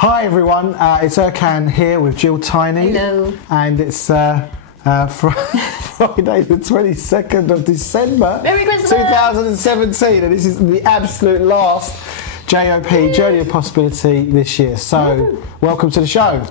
Hi everyone, it's Erkan here with Gill Tiney. Hello. And it's Friday the 22nd of December Merry Christmas 2017, and this is the absolute last JOP, Journey of Possibility, this year. So, welcome to the show.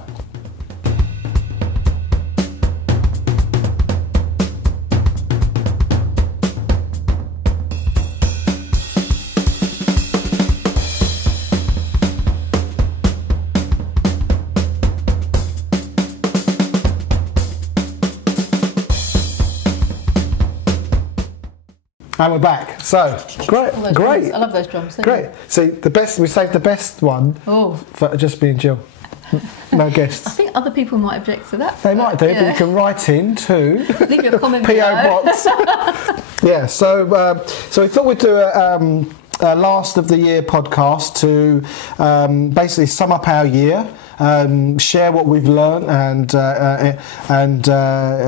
And we're back. So great. Drums. I love those drums. Great. See, the best. We saved the best one for just me and Jill. No guests. I think other people might object to that. They might do, but you can write in to leave your comment PO below. Box. Yeah. So we thought we'd do a last of the year podcast to basically sum up our year. Share what we've learned and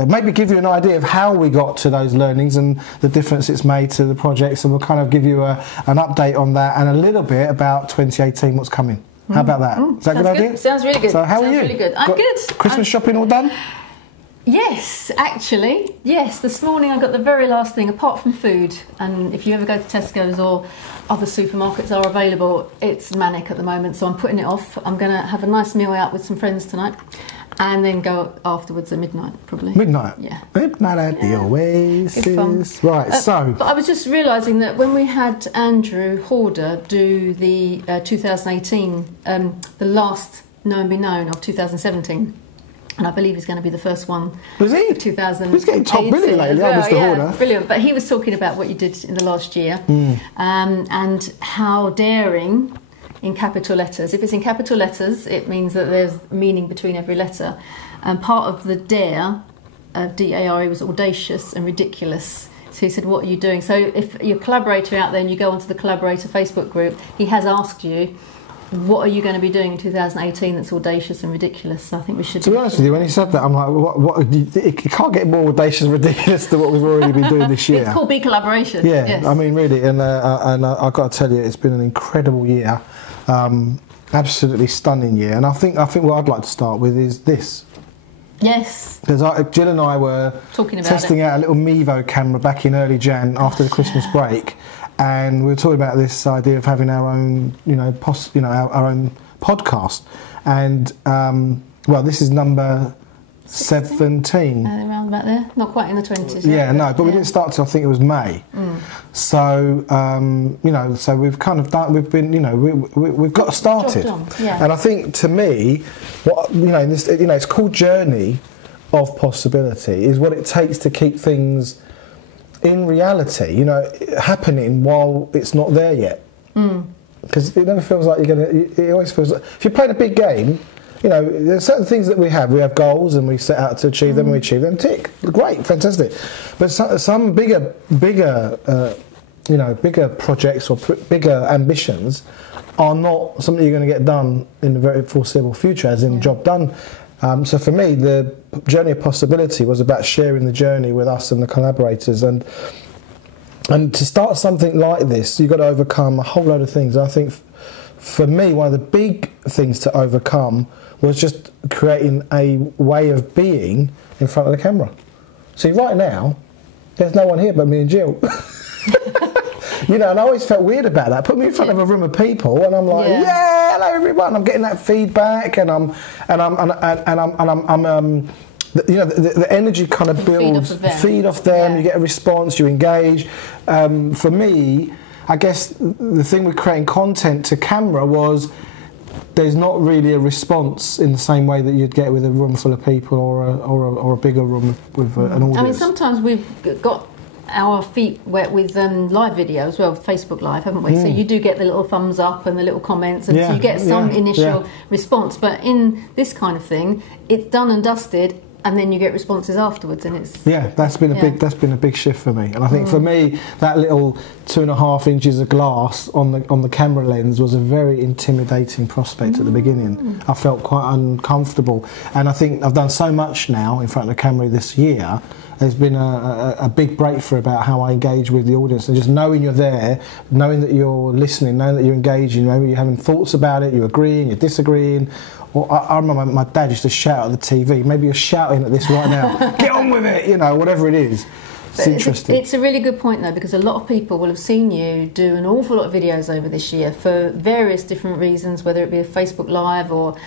maybe give you an idea of how we got to those learnings and the difference it's made to the projects, and we'll kind of give you an update on that and a little bit about 2018, what's coming. How about that? Is that a good idea? Sounds really good. So how are you? Really good. I'm good. Christmas shopping all done? Yes, actually. Yes, this morning I got the very last thing, apart from food. And if you ever go to Tesco's or other supermarkets are available, it's manic at the moment, so I'm putting it off. I'm going to have a nice meal out with some friends tonight and then go afterwards at midnight, probably. Midnight? Yeah. Midnight at the Oasis. Right, so... But I was just realising that when we had Andrew Horder do the 2018, the last Known Be Known of 2017, and I believe he's going to be the first one. Was he? Of 2018. He's getting top billing lately, Mr. Horder. Brilliant. But he was talking about what you did in the last year and how daring, in capital letters. If it's in capital letters, it means that there's meaning between every letter. And part of the dare, D-A-R-E, was audacious and ridiculous. So he said, what are you doing? So if you're a collaborator out there and you go onto the Collaborator Facebook group, he has asked you, what are you going to be doing in 2018 that's audacious and ridiculous? So I think we should... To be honest with you, when he said that, I'm like, what it can't get more audacious and ridiculous than what we've already been doing this year. It's called BeCollaboration. Yeah, yes. I mean, really, and I've got to tell you, it's been an incredible year, absolutely stunning year, and I think what I'd like to start with is this. Yes. Because Jill and I were testing out a little Mevo camera back in early Jan after the Christmas break. And we were talking about this idea of having our own, our own podcast. And well, this is number 17. Around about there, not quite in the 20s. Yeah, no, but we didn't start till I think it was May. So so we've kind of done. We've been, we've got started. Yeah. And I think to me, what it's called Journey of Possibility is what it takes to keep things in reality, happening while it's not there yet. Because it never feels like you're going to... It always feels like... If you're playing a big game, there's certain things that we have. We have goals and we set out to achieve them and we achieve them. Tick. Great, fantastic. But some bigger projects or bigger ambitions are not something you're going to get done in the very foreseeable future, as in job done. So for me, the Journey of Possibility was about sharing the journey with us and the collaborators, and to start something like this, you've got to overcome a whole load of things. I think for me, one of the big things to overcome was just creating a way of being in front of the camera. See, right now, there's no one here but me and Jill. And I always felt weird about that. Put me in front of a room of people, and I'm like, yeah, hello everyone. I'm getting that feedback, and the energy kind of builds. Feed off them. You get a response. You engage. For me, I guess the thing with creating content to camera was there's not really a response in the same way that you'd get with a room full of people or a bigger room with an audience. I mean, sometimes we've got our feet wet with live video as well, Facebook Live, haven't we? So you do get the little thumbs up and the little comments, and so you get some initial response. But in this kind of thing, it's done and dusted. and then you get responses afterwards, and it's that's been a big shift for me. And I think for me, that little 2.5 inches of glass on the camera lens was a very intimidating prospect at the beginning. I felt quite uncomfortable, and I think I've done so much now in front of the camera this year. There's been a big breakthrough about how I engage with the audience, and just knowing you're there, knowing that you're listening, knowing that you're engaging, maybe you're having thoughts about it, you're agreeing, you're disagreeing. Well, I remember my dad used to shout at the TV, maybe you're shouting at this right now, get on with it, whatever it is. It's interesting. It's a really good point though, because a lot of people will have seen you do an awful lot of videos over this year for various different reasons, whether it be a Facebook Live or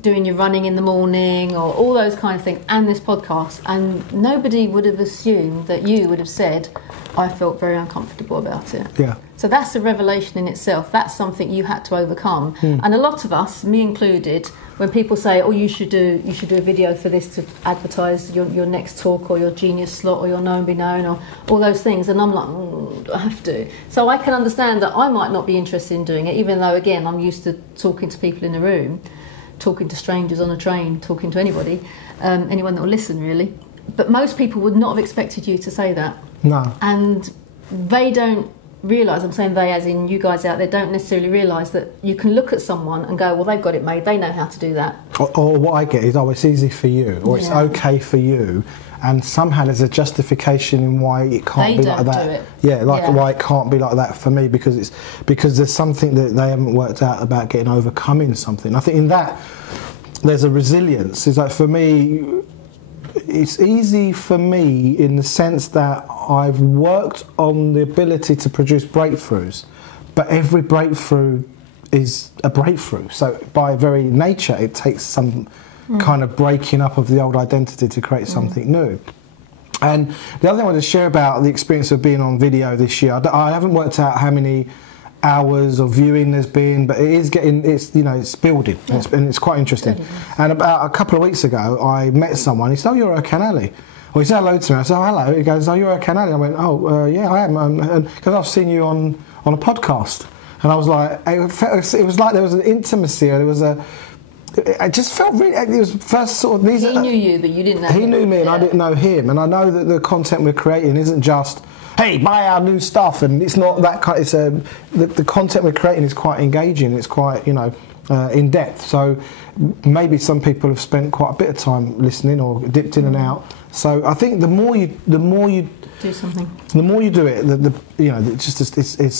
doing your running in the morning or all those kind of things, and this podcast, and nobody would have assumed that you would have said, I felt very uncomfortable about it. Yeah. So that's a revelation in itself. That's something you had to overcome. And a lot of us, me included, when people say, oh, you should do a video for this to advertise your next talk or your genius slot or your known be known or all those things, and I'm like, do I have to? So I can understand that I might not be interested in doing it, even though, again, I'm used to talking to people in the room, talking to strangers on a train, talking to anybody, anyone that will listen, really. But most people would not have expected you to say that. No. And they don't realise, I'm saying they as in you guys out there, don't necessarily realise that you can look at someone and go, well, they've got it made, they know how to do that. Or what I get is, oh, it's easy for you, or it's okay for you, and somehow there's a justification in why it can't be like that. Why it can't be like that for me, because there's something that they haven't worked out about overcoming something. I think in that there's a resilience. It's like, for me, it's easy for me in the sense that I've worked on the ability to produce breakthroughs, but every breakthrough is a breakthrough. So by very nature, it takes some kind of breaking up of the old identity to create something new. And the other thing I wanted to share about the experience of being on video this year, I haven't worked out how many hours of viewing there's been, but it's building, and it's quite interesting. And about a couple of weeks ago, I met someone. He said, "Oh, you're Erkan Ali." Well, he said hello to me. I said, "Oh, hello." He goes, "Oh, you're Erkan Ali." I went, "Oh, yeah, I am," because I've seen you on a podcast. And I was like, it was like there was an intimacy, or there was I just felt really. It was first sort of these. He knew you, but you didn't know him. He knew me, and I didn't know him. And I know that the content we're creating isn't just, hey, buy our new stuff, and it's not that kind. It's the content we're creating is quite engaging. It's quite in depth. So maybe some people have spent quite a bit of time listening or dipped in and out. So I think the more you do something, the more you do it, it's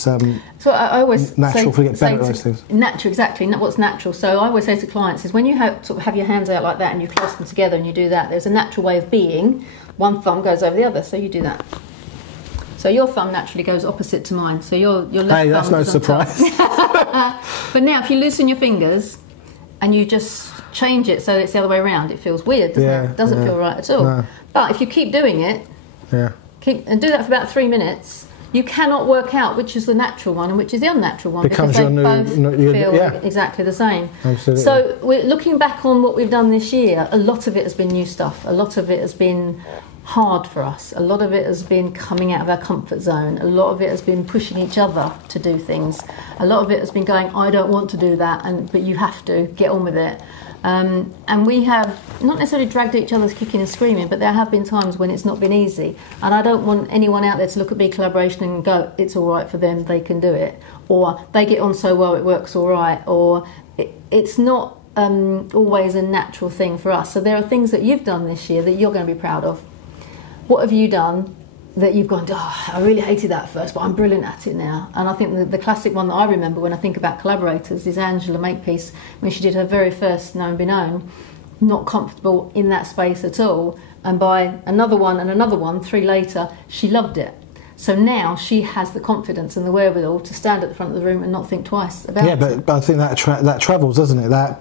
so I always natural to get better at those things. Natural, exactly. What's natural? So I always say to clients is when you have your hands out like that and you clasp them together and you do that, there's a natural way of being. One thumb goes over the other, so you do that. So your thumb naturally goes opposite to mine. So your left thumb. Hey, that's no surprise. But now, if you loosen your fingers and you just change it so that it's the other way around, it feels weird, doesn't it? It doesn't feel right at all. No. But if you keep doing it, and do that for about 3 minutes, you cannot work out which is the natural one and which is the unnatural one, because they both feel exactly the same. Absolutely. So we're looking back on what we've done this year. A lot of it has been new stuff. A lot of it has been hard for us. A lot of it has been coming out of our comfort zone. A lot of it has been pushing each other to do things. A lot of it has been going, I don't want to do that, but you have to get on with it. And we have not necessarily dragged each other's kicking and screaming, but there have been times when it's not been easy. And I don't want anyone out there to look at BeCollaboration and go, it's all right for them, they can do it. Or they get on so well, it works all right. Or it's not always a natural thing for us. So there are things that you've done this year that you're going to be proud of. What have you done that you've gone, oh, I really hated that at first, but I'm brilliant at it now? And I think the classic one that I remember when I think about collaborators is Angela Makepeace, when she did her very first Known Be Known, not comfortable in that space at all. And by another one and another one, 3 later, she loved it. So now she has the confidence and the wherewithal to stand at the front of the room and not think twice about it. Yeah, but I think that travels, doesn't it? That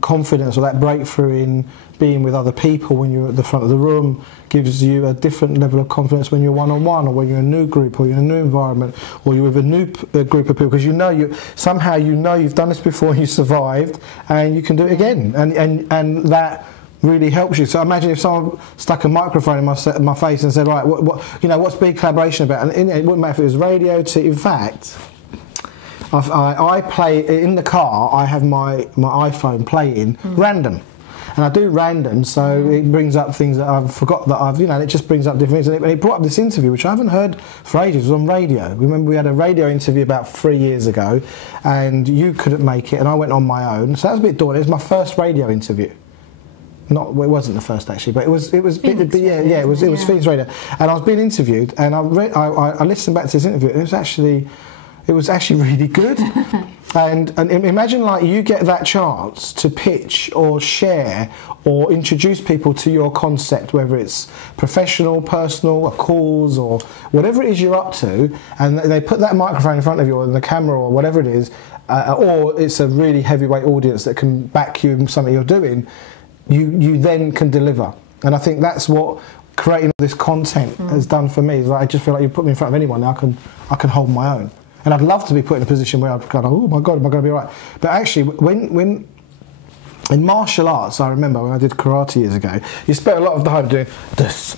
confidence, or that breakthrough in being with other people when you're at the front of the room, gives you a different level of confidence when you're one-on-one, or when you're in a new group, or you're in a new environment, or you're with a new group of people, because somehow you've done this before and you survived, and you can do it again, and that really helps you. So imagine if someone stuck a microphone in my face and said, right, what's BeCollaboration about? And it wouldn't matter if it was radio, in fact, I play in the car. I have my iPhone playing random, and I do random, so it brings up things that I've forgot that I've, it just brings up different things. And it brought up this interview, which I haven't heard for ages. It was on radio. Remember, we had a radio interview about 3 years ago, and you couldn't make it, and I went on my own. So that was a bit daunting. It was my first radio interview. It wasn't the first actually, but it was Phoenix Radio, and I was being interviewed, and I listened back to this interview, and it was actually really good. and imagine like you get that chance to pitch or share or introduce people to your concept, whether it's professional, personal, a cause, or whatever it is you're up to, and they put that microphone in front of you or the camera or whatever it is, or it's a really heavyweight audience that can back you in something you're doing. You then can deliver, and I think that's what creating this content has done for me. Is like I just feel like you put me in front of anyone, I can hold my own, and I'd love to be put in a position where I'd go, oh my God, am I going to be all right? But actually, when in martial arts, I remember when I did karate years ago, you spent a lot of time doing this,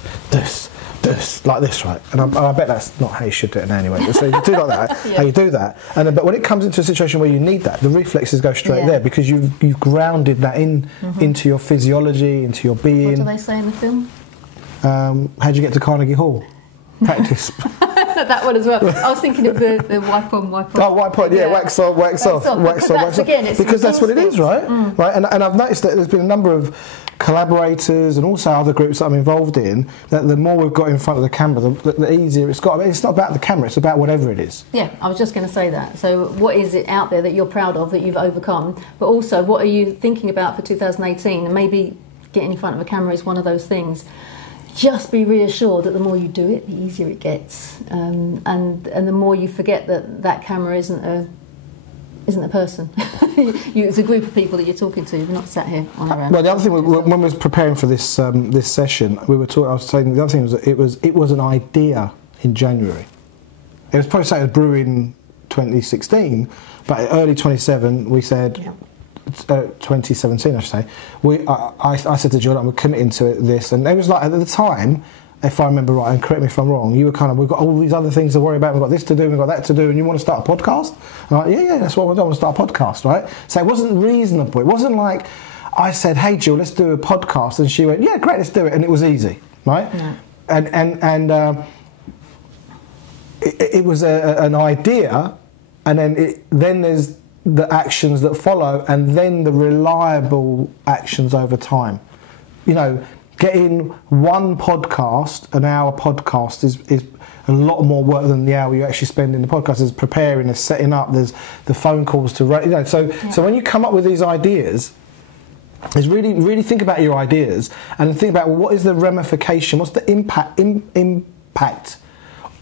like this, right? And I bet that's not how you should do it anyway. So you do like that, how you do that. And but when it comes into a situation where you need that, the reflexes go straight there because you've grounded that into your physiology, into your being. What do they say in the film? How'd you get to Carnegie Hall? Practice. That one as well. I was thinking of the wipe on, wipe off. Oh, wipe on, yeah, wax on, wax off, wax on, wax off. Again, because that's what it is, right? Right, and I've noticed that there's been a number of collaborators and also other groups that I'm involved in, that the more we've got in front of the camera, the easier it's got. I mean, it's not about the camera, it's about whatever it is. Yeah, I was just going to say that. So what is it out there that you're proud of, that you've overcome? But also, what are you thinking about for 2018? And maybe getting in front of a camera is one of those things. Just be reassured that the more you do it, the easier it gets, and the more you forget that camera isn't a person. It's a group of people that you're talking to. We're not sat here on our own. Well, the other thing, when we were preparing for this this session, we were talking. I was saying the other thing was that it was an idea in January. It was probably something that was brewing 2016, but early 27 we said. Yeah. 2017, I should say. I said to Jill, I'm committing to this, and it was like at the time, if I remember right, and correct me if I'm wrong, you were kind of, we've got all these other things to worry about, we've got this to do, we've got that to do, and you want to start a podcast? I'm like, yeah, that's what I want to start a podcast, right? So it wasn't reasonable. It wasn't like I said, hey Jill, let's do a podcast, and she went, yeah, great, let's do it, and it was easy, right? No. And it was an idea, and then there's the actions that follow, and then the reliable actions over time. Getting one podcast, an hour podcast, is a lot more work than the hour you actually spend in the podcast. There's preparing, there's setting up, there's the phone calls to So when you come up with these ideas, is really think about your ideas and think about, well, what is the ramification, what's the impact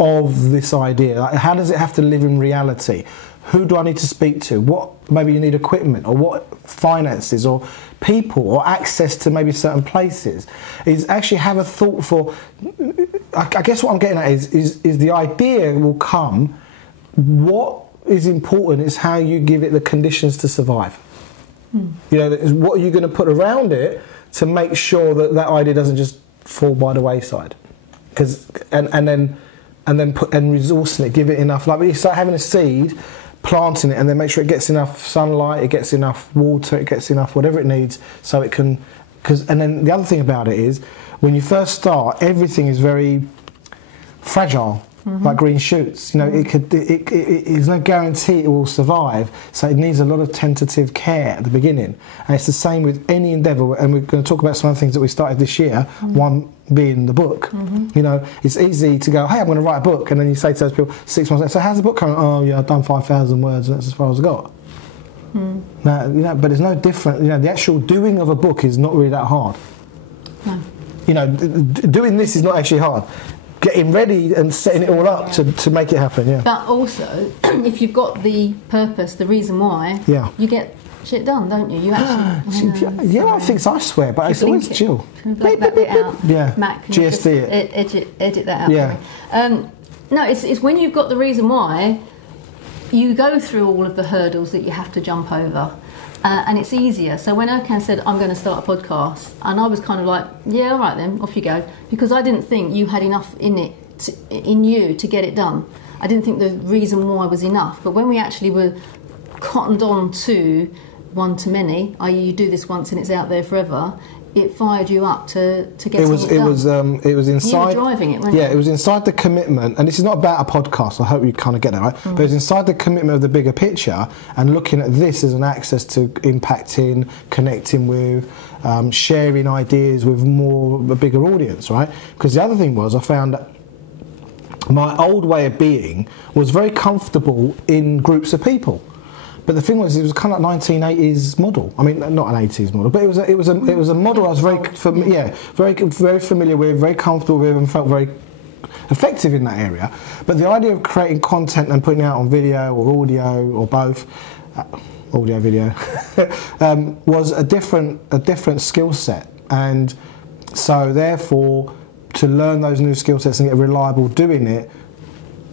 of this idea? Like, how does it have to live in reality? Who do I need to speak to? What, maybe you need equipment, or what finances, or people, or access to maybe certain places. Is actually have a thought for. I guess what I'm getting at is the idea will come. What is important is how you give it the conditions to survive. What are you going to put around it to make sure that idea doesn't just fall by the wayside? Because and then resourcing it, give it enough. Like you start having a seed, planting it, and then make sure it gets enough sunlight, it gets enough water, it gets enough whatever it needs, so it can. And then the other thing about it is, when you first start, everything is very fragile, like green shoots. There's no guarantee it will survive, so it needs a lot of tentative care at the beginning. And it's the same with any endeavour. And we're going to talk about some of the things that we started this year. One being the book. It's easy to go, hey, I'm going to write a book, and then you say to those people 6 months later, so how's the book coming? Oh yeah, I've done 5,000 words, and that's as far as I got. Now, but it's no different. The actual doing of a book is not really that hard. No. Doing this is not actually hard. Getting ready and setting it all up to make it happen, yeah. But also, if you've got the purpose, the reason why, you get shit done, don't you? You actually. I think so, I swear, but it's always Jill. Blank that bit out. Yeah. Mac, can GSD edit that out. Yeah. No, it's when you've got the reason why, you go through all of the hurdles that you have to jump over. And it's easier. So when Erkan said, I'm going to start a podcast, and I was kind of like, yeah, all right then, off you go. Because I didn't think you had enough in you to get it done. I didn't think the reason why was enough. But when we actually were cottoned on to one-to-many, i.e. you do this once and it's out there forever, it fired you up to get it was done. It was inside. You were driving it, weren't yeah, you? it was inside the commitment, and this is not about a podcast. I hope you kind of get that right. But it's inside the commitment of the bigger picture, and looking at this as an access to impacting, connecting with, sharing ideas with a bigger audience, right? Because the other thing was, I found that my old way of being was very comfortable in groups of people. But the thing was, it was kind of like 1980s model. I mean, not an 80s model, but it was a model I was very familiar with, very comfortable with, and felt very effective in that area. But the idea of creating content and putting it out on video or audio or both, audio video, was a different skill set. And so therefore, to learn those new skill sets and get reliable doing it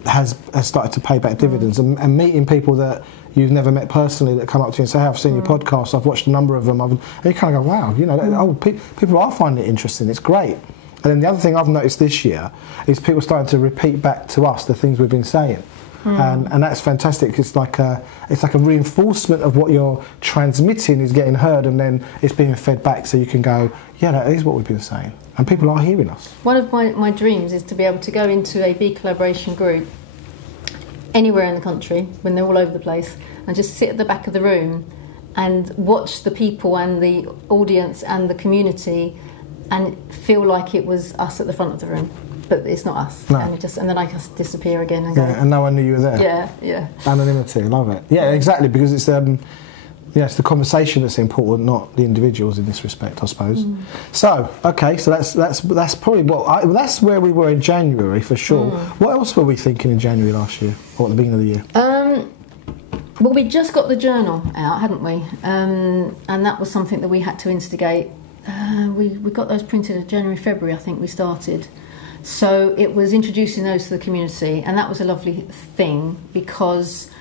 has started to pay back dividends. And meeting people that you've never met personally that come up to you and say, hey, I've seen your podcast, I've watched a number of them, and you kind of go, wow, you know, people are finding it interesting, it's great. And then the other thing I've noticed this year is people starting to repeat back to us the things we've been saying. And that's fantastic. It's like a reinforcement of what you're transmitting is getting heard, and then it's being fed back, so you can go, yeah, that is what we've been saying, and people are hearing us. One of my dreams is to be able to go into a BeCollaboration group anywhere in the country when they're all over the place and just sit at the back of the room and watch the people and the audience and the community and feel like it was us at the front of the room. But it's not us. No. And then I just disappear again and go. Yeah, and no one knew you were there. Yeah. Anonymity, I love it. Yeah, exactly, because it's it's the conversation that's important, not the individuals in this respect, I suppose. So, okay, so that's probably that's where we were in January for sure. What else were we thinking in January last year, or at the beginning of the year? Well, we just got the journal out, hadn't we? And that was something that we had to instigate. We got those printed in January, February, I think we started. So it was introducing those to the community, and that was a lovely thing because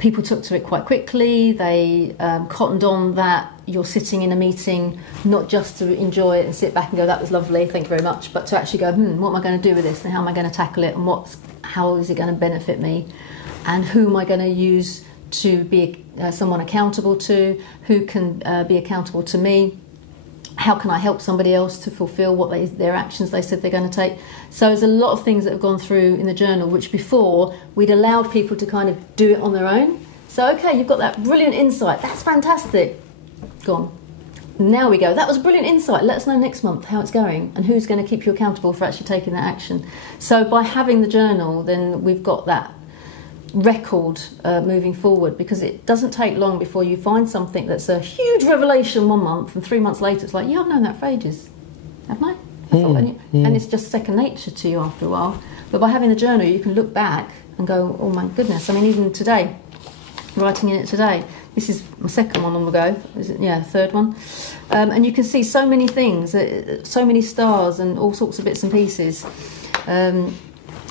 people took to it quite quickly. They cottoned on that you're sitting in a meeting not just to enjoy it and sit back and go, that was lovely, thank you very much, but to actually go, what am I going to do with this, and how am I going to tackle it, and how is it going to benefit me, and who am I going to use to be someone accountable to, who can be accountable to me, how can I help somebody else to fulfil their actions they said they're going to take. So there's a lot of things that have gone through in the journal, which before we'd allowed people to kind of do it on their own. So, okay, you've got that brilliant insight, that's fantastic, gone. Now we go, that was a brilliant insight, let us know next month how it's going and who's going to keep you accountable for actually taking that action. So by having the journal, then we've got that record moving forward, because it doesn't take long before you find something that's a huge revelation 1 month, and 3 months later it's like, yeah, I've known that for ages, haven't I? And it's just second nature to you after a while. But by having the journal, you can look back and go, oh my goodness, I mean, even today, writing in it today, this is my second one on the go, third one, and you can see so many things, so many stars and all sorts of bits and pieces.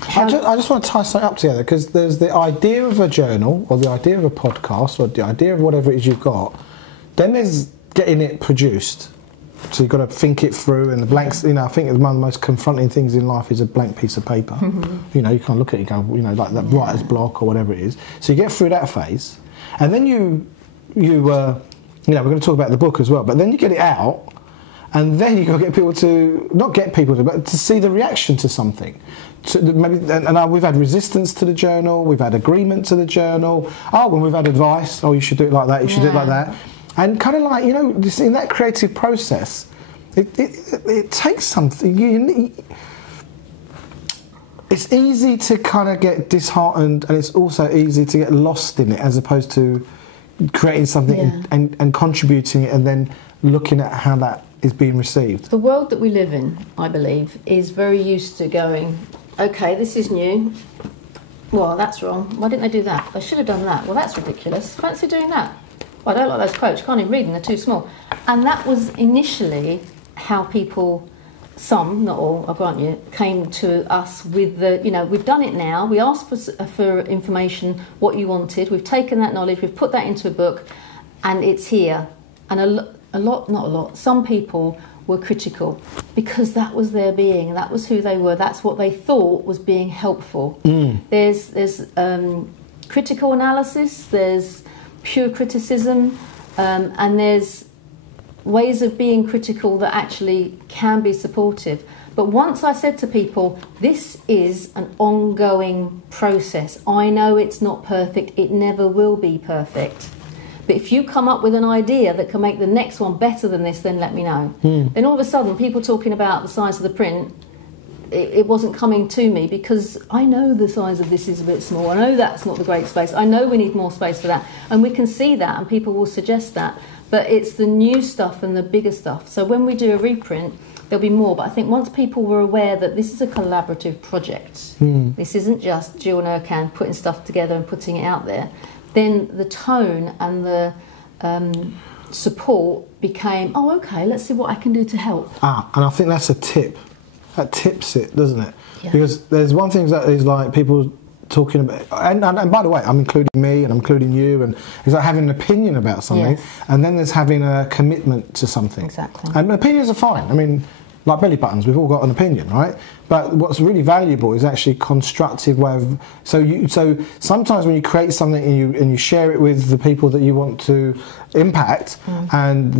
I just want to tie something up together, because there's the idea of a journal, or the idea of a podcast, or the idea of whatever it is you've got. Then there's getting it produced. So you've got to think it through, and the blanks, I think one of the most confronting things in life is a blank piece of paper. You kind of look at it and go, like that writer's block or whatever it is. So you get through that phase, and then we're going to talk about the book as well, but then you get it out, and then you've got to get people to, not get people to, but to see the reaction to something. And we've had resistance to the journal, we've had agreement to the journal, when we've had advice, you should do it like that, you should do it like that. And kind of like, just in that creative process, it takes something. It's easy to kind of get disheartened, and it's also easy to get lost in it, as opposed to creating something and contributing it, and then looking at how that is being received. The world that we live in, I believe, is very used to going, okay, this is new, well, that's wrong, why didn't they do that? They should have done that, well, that's ridiculous, fancy doing that. Well, I don't like those quotes, can't even read them, they're too small. And that was initially how people, some, not all, I grant you, came to us with the, we've done it now, we asked for information, what you wanted, we've taken that knowledge, we've put that into a book, and it's here. And some people were critical, because that was their being, that was who they were, that's what they thought was being helpful. There's critical analysis, there's pure criticism, and there's ways of being critical that actually can be supportive. But once I said to people, this is an ongoing process. I know it's not perfect. It never will be perfect. But if you come up with an idea that can make the next one better than this, then let me know. Then all of a sudden, people talking about the size of the print, it wasn't coming to me, because I know the size of this is a bit small. I know that's not the great space. I know we need more space for that. And we can see that, and people will suggest that. But it's the new stuff and the bigger stuff. So when we do a reprint, there'll be more. But I think once people were aware that this is a collaborative project, this isn't just Gill and Erkan putting stuff together and putting it out there, then the tone and the support became, oh, okay, let's see what I can do to help. And I think that's a tip. That tips it, doesn't it? Yeah. Because there's one thing that is like people talking about, and by the way, I'm including me and I'm including you, and it's like having an opinion about something, and then there's having a commitment to something. Exactly. And opinions are fine. I mean, like belly buttons, we've all got an opinion, right? But what's really valuable is actually constructive way of. So sometimes when you create something and you share it with the people that you want to impact, and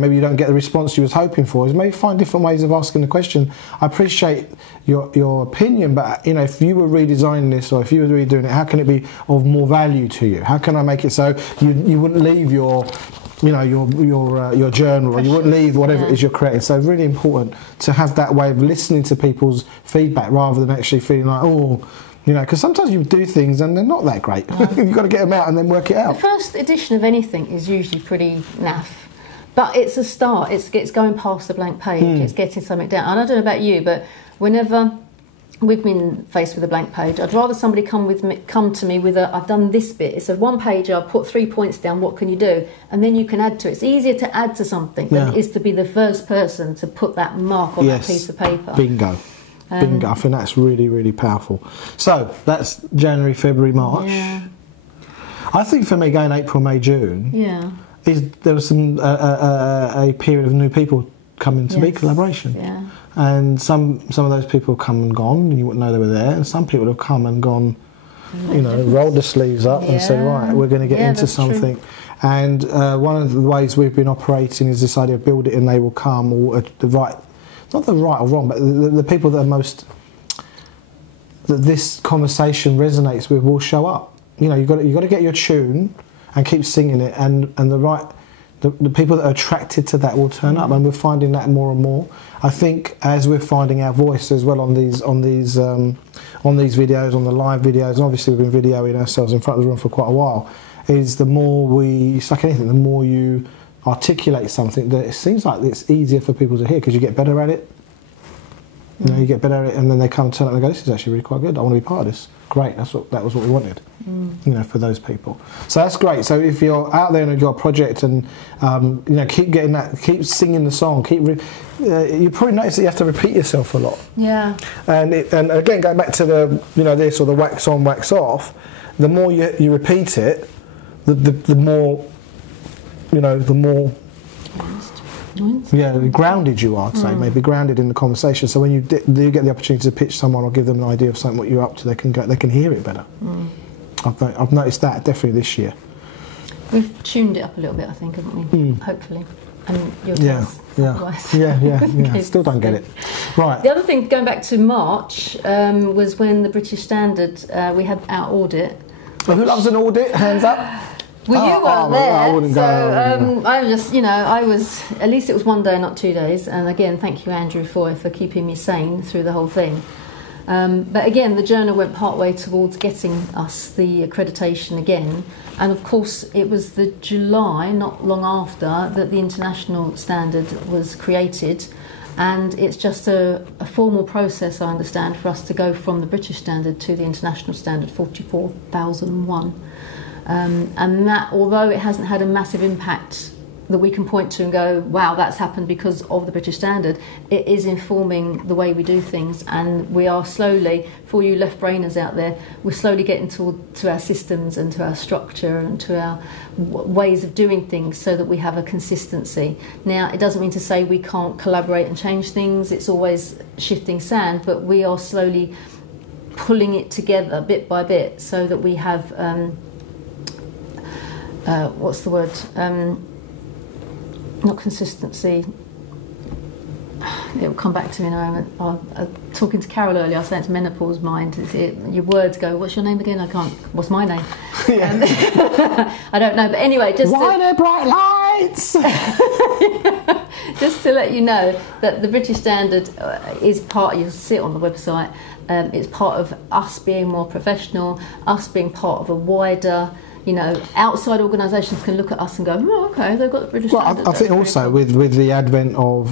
maybe you don't get the response you was hoping for, is maybe find different ways of asking the question. I appreciate your opinion, but if you were redesigning this, or if you were redoing it, how can it be of more value to you? How can I make it so you wouldn't leave your journal, or you wouldn't leave whatever it is you're creating. So really important to have that way of listening to people's feedback rather than actually feeling like, because sometimes you do things and they're not that great. You've got to get them out and then work it out. The first edition of anything is usually pretty naff, but it's a start. It's going past the blank page. It's getting something down. And I don't know about you, but whenever we've been faced with a blank page, I'd rather somebody come to me with I've done this bit. It's a one page. I've put 3 points down. What can you do? And then you can add to it. It's easier to add to something than it is to be the first person to put that mark on that piece of paper. Bingo. Bingo. I think that's really, really powerful. So that's January, February, March. Yeah. I think for me, going April, May, June, there was some a period of new people coming to BeCollaboration. Yeah. And some of those people have come and gone, and you wouldn't know they were there. And some people have come and gone, rolled their sleeves up and said, right, we're going to get into something. True. And one of the ways we've been operating is this idea of build it and they will come, or not the right or wrong, but the people that are that this conversation resonates with will show up. You've got to get your tune and keep singing it, and the people that are attracted to that will turn up, and we're finding that more and more. I think as we're finding our voice as well on these videos, on the live videos, and obviously we've been videoing ourselves in front of the room for quite a while, is the more it's like anything, the more you articulate something, that it seems like it's easier for people to hear, because you get better at it. You get better at it, and then they come and turn up and they go, this is actually really quite good, I want to be part of this. Great, that was what we wanted, for those people. So that's great. So if you're out there and you've got a project, and keep getting that, keep singing the song, you probably notice that you have to repeat yourself a lot. Yeah. And again, going back to the this or the wax on, wax off, the more you repeat it, the more the more grounded you are, say, maybe grounded in the conversation. So when you do get the opportunity to pitch someone or give them an idea of something, what you're up to, they can hear it better. I've noticed that definitely this year. We've tuned it up a little bit, I think, haven't we? Hopefully. And your test, yeah. Still don't get it. Right. The other thing, going back to March, was when the British Standard, we had our audit. Well, who loves an audit? Hands up. Well, you weren't there, I wouldn't go. I was just, I was, at least it was one day, not 2 days. And again, thank you, Andrew Foy, for keeping me sane through the whole thing. But again, the journal went partway towards getting us the accreditation again. And of course, it was the July, not long after, that the international standard was created. And it's just a formal process, I understand, for us to go from the British standard to the international standard 44001. And that, although it hasn't had a massive impact that we can point to and go, wow, that's happened because of the British standard, it is informing the way we do things. And we are slowly, for you left-brainers out there, we're slowly getting to our systems and to our structure and to our ways of doing things, so that we have a consistency. Now, it doesn't mean to say we can't collaborate and change things. It's always shifting sand, but we are slowly pulling it together bit by bit, so that we have what's the word? not consistency. It will come back to me now. Talking to Carol earlier, I was saying it's menopause mind. Your words go, what's your name again? I can't. What's my name? I don't know. But anyway, just why the bright lights? Just to let you know that the British Standard is part. You'll see it on the website. It's part of us being more professional, us being part of a wider. Outside organisations can look at us and go, oh, okay, they've got the British Standard. I think also with the advent of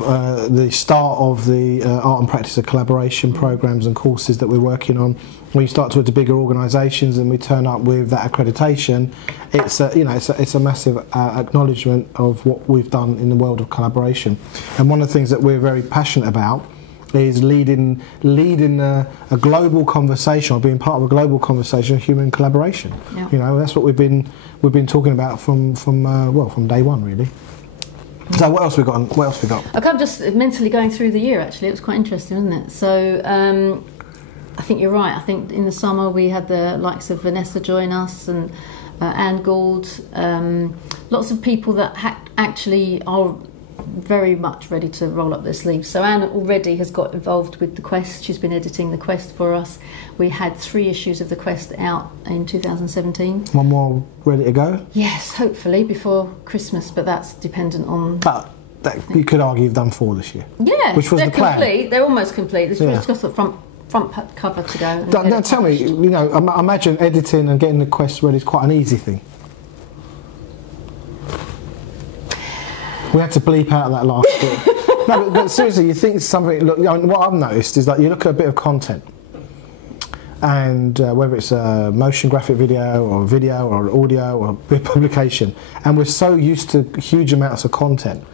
the start of the art and practice of collaboration programmes and courses that we're working on, when you start towards the bigger organisations and we turn up with that accreditation, it's a massive acknowledgement of what we've done in the world of collaboration. And one of the things that we're very passionate about is leading a global conversation, or being part of a global conversation of human collaboration. Yeah. That's what we've been talking about from day one, really. So what else we got? Okay, I'm just mentally going through the year. Actually, it was quite interesting, wasn't it? So I think you're right. I think in the summer we had the likes of Vanessa join us and Anne Gould, lots of people that actually are very much ready to roll up their sleeves. So Anne already has got involved with the Quest. She's been editing the Quest for us. We had 3 issues of the Quest out in 2017. One more ready to go? Yes, hopefully before Christmas, but that's dependent on... But you could argue you've done 4 this year. Yeah, which was the plan. Complete. They're almost complete. There's just the front cover to go. Now tell me, I imagine editing and getting the Quest ready is quite an easy thing. We had to bleep out that last bit. No, but seriously, you think something... Look, what I've noticed is that you look at a bit of content, and whether it's a motion graphic video or audio or a bit of publication, and we're so used to huge amounts of content,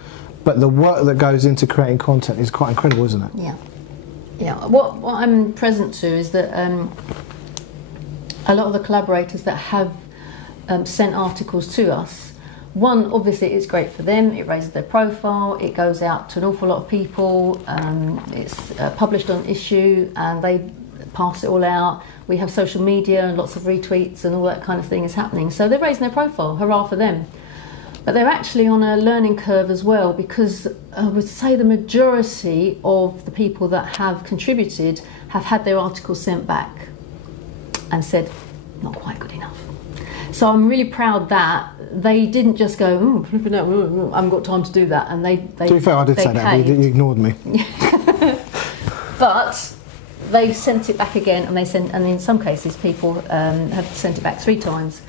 but the work that goes into creating content is quite incredible, isn't it? Yeah. Yeah. What I'm present to is that a lot of the collaborators that have sent articles to us, one, obviously it's great for them, it raises their profile, it goes out to an awful lot of people, it's published on Issue and they pass it all out. We have social media and lots of retweets and all that kind of thing is happening. So they're raising their profile, hurrah for them. But they're actually on a learning curve as well, because I would say the majority of the people that have contributed have had their articles sent back and said, not quite good enough. So I'm really proud that they didn't just go, I haven't got time to do that, and they to be fair, I did say that, but you ignored me. But they sent it back again, and in some cases people have sent it back 3 times.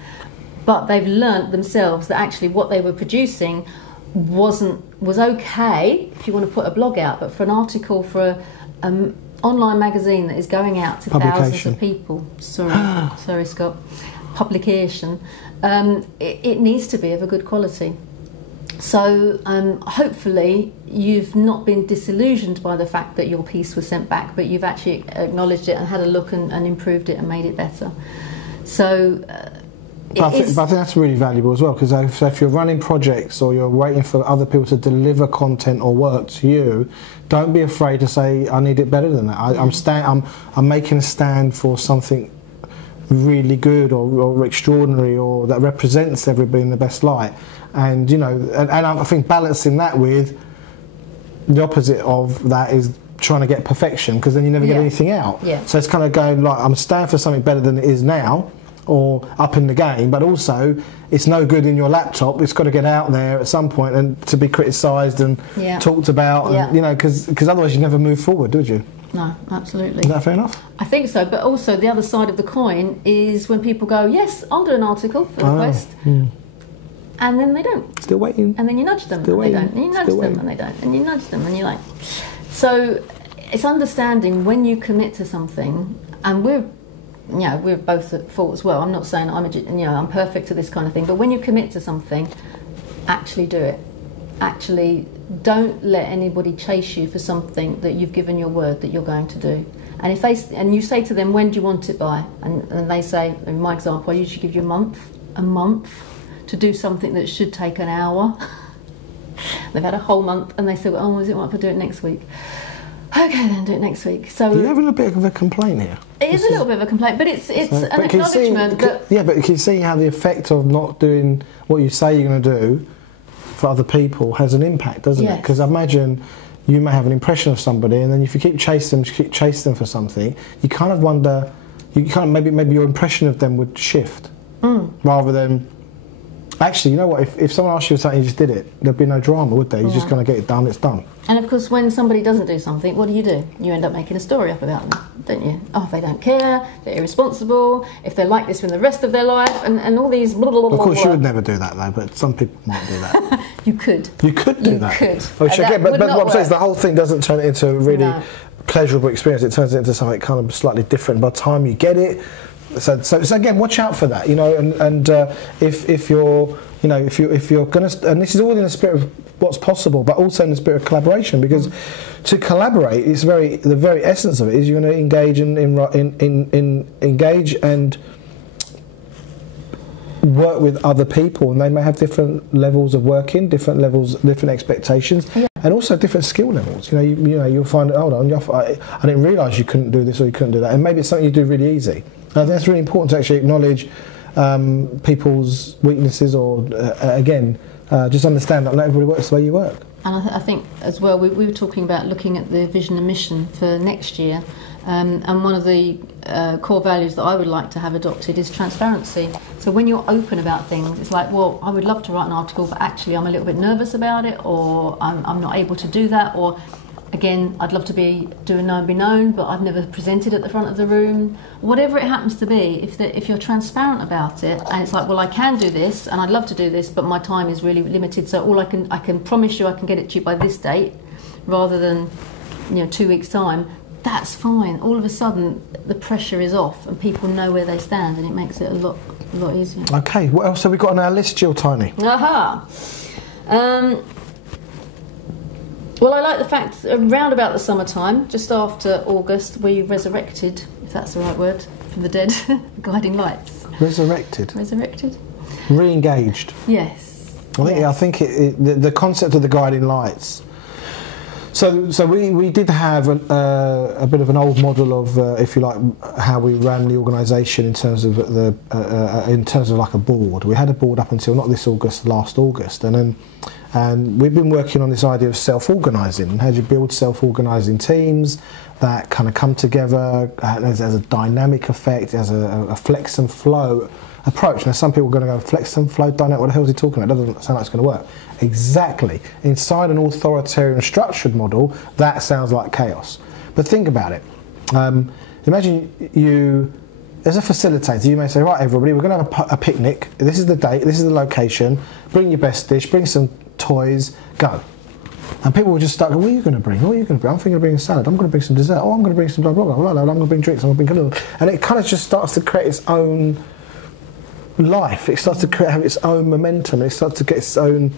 But they've learnt themselves that actually what they were producing was okay if you want to put a blog out, but for an article for an online magazine that is going out to thousands of people, sorry Scott, publication, it needs to be of a good quality. So hopefully you've not been disillusioned by the fact that your piece was sent back, but you've actually acknowledged it and had a look and improved it and made it better. So but I think that's really valuable as well, because if you're running projects or you're waiting for other people to deliver content or work to you, don't be afraid to say, I need it better than that. I'm making a stand for something really good or extraordinary, or that represents everybody in the best light. And and I think balancing that with the opposite of that is trying to get perfection, because then you never get anything out. Yeah. So it's kind of going like, I'm standing for something better than it is now, or up in the game, but also it's no good in your laptop. It's got to get out there at some point and to be criticised and talked about, and, because otherwise you never move forward, do you? No, absolutely. Is that fair enough? I think so, but also the other side of the coin is when people go, yes, I'll do an article for the Quest, and then they don't. Still waiting. And then you nudge them, and they don't. And you nudge them, and they don't. And you nudge them, and you're like... So it's understanding when you commit to something, and we're both at fault as well. I'm not saying I'm perfect at this kind of thing, but when you commit to something, actually do it. Actually, don't let anybody chase you for something that you've given your word that you're going to do. And if you say to them, when do you want it by? And they say, in my example, I usually give you a month to do something that should take an hour. They've had a whole month, and they say, oh, is it right if I do it next week? Okay, then do it next week. So you're having a bit of a complaint here. It is a little bit of a complaint, but it's an acknowledgement that... Yeah, but can you see how the effect of not doing what you say you're going to do for other people has an impact, doesn't it? Because I imagine you may have an impression of somebody, and then if you keep chasing them for something, you kind of wonder, maybe your impression of them would shift, rather than, actually, you know what, if someone asked you something, you just did it, there'd be no drama, would there? You're just going to get it done, it's done. And of course, when somebody doesn't do something, what do? You end up making a story up about them, don't you? Oh, they don't care, they're irresponsible, if they're like this for the rest of their life, and all these blah, blah, blah, Of course, blah. you would never do that, though, but some people might do that. You could. You could do that. You could. But what I'm saying is the whole thing doesn't turn it into a really pleasurable experience. It turns it into something kind of slightly different by the time you get it. So again, watch out for that, you know, and if you're, you know, if you're going to, and this is all in the spirit of what's possible, but also in the spirit of collaboration, because to collaborate is the very essence of it is you're going to engage engage and work with other people, and they may have different levels of working, different expectations, and also different skill levels. You know, you'll find, hold on, I didn't realise you couldn't do this or you couldn't do that, and maybe it's something you do really easy. I think that's really important to actually acknowledge people's weaknesses, or just understand that not everybody works the way you work. And I think as well, we were talking about looking at the vision and mission for next year, and one of the core values that I would like to have adopted is transparency. So when you're open about things, it's like, well, I would love to write an article, but actually I'm a little bit nervous about it, or I'm not able to do that, or again, I'd love to do a known be known, but I've never presented at the front of the room. Whatever it happens to be, if you're transparent about it, and it's like, well, I can do this, and I'd love to do this, but my time is really limited. So all I can promise you, I can get it to you by this date, rather than 2 weeks' time. That's fine. All of a sudden, the pressure is off, and people know where they stand, and it makes it a lot easier. Okay, what else have we got on our list, Gill Tiney? Aha. Well, I like the fact around about the summertime, just after August, we resurrected, if that's the right word, from the dead, guiding lights. Resurrected? Resurrected. Re-engaged? Yes. I think the concept of the guiding lights. So we did have a bit of an old model of, if you like, how we ran the organisation in terms of like a board. We had a board up until not this August, last August, and we've been working on this idea of self-organising. How do you build self-organising teams that kind of come together as a dynamic effect, as a flex and flow approach? Now, some people are going to go, flex and flow dynamic, what the hell is he talking about? It doesn't sound like it's going to work. Exactly. Inside an authoritarian structured model, that sounds like chaos. But think about it. Imagine you, as a facilitator, you may say, right, everybody, we're going to have a picnic. This is the date, this is the location. Bring your best dish, bring some toys, go. And people will just start going, what are you going to bring? What are you going to bring? I'm thinking of bringing a salad. I'm going to bring some dessert. Oh, I'm going to bring some blah, blah, blah, blah, blah. I'm going to bring drinks. I'm going to bring blah, blah. And it kind of just starts to create its own life. It starts to have its own momentum. It starts to get its own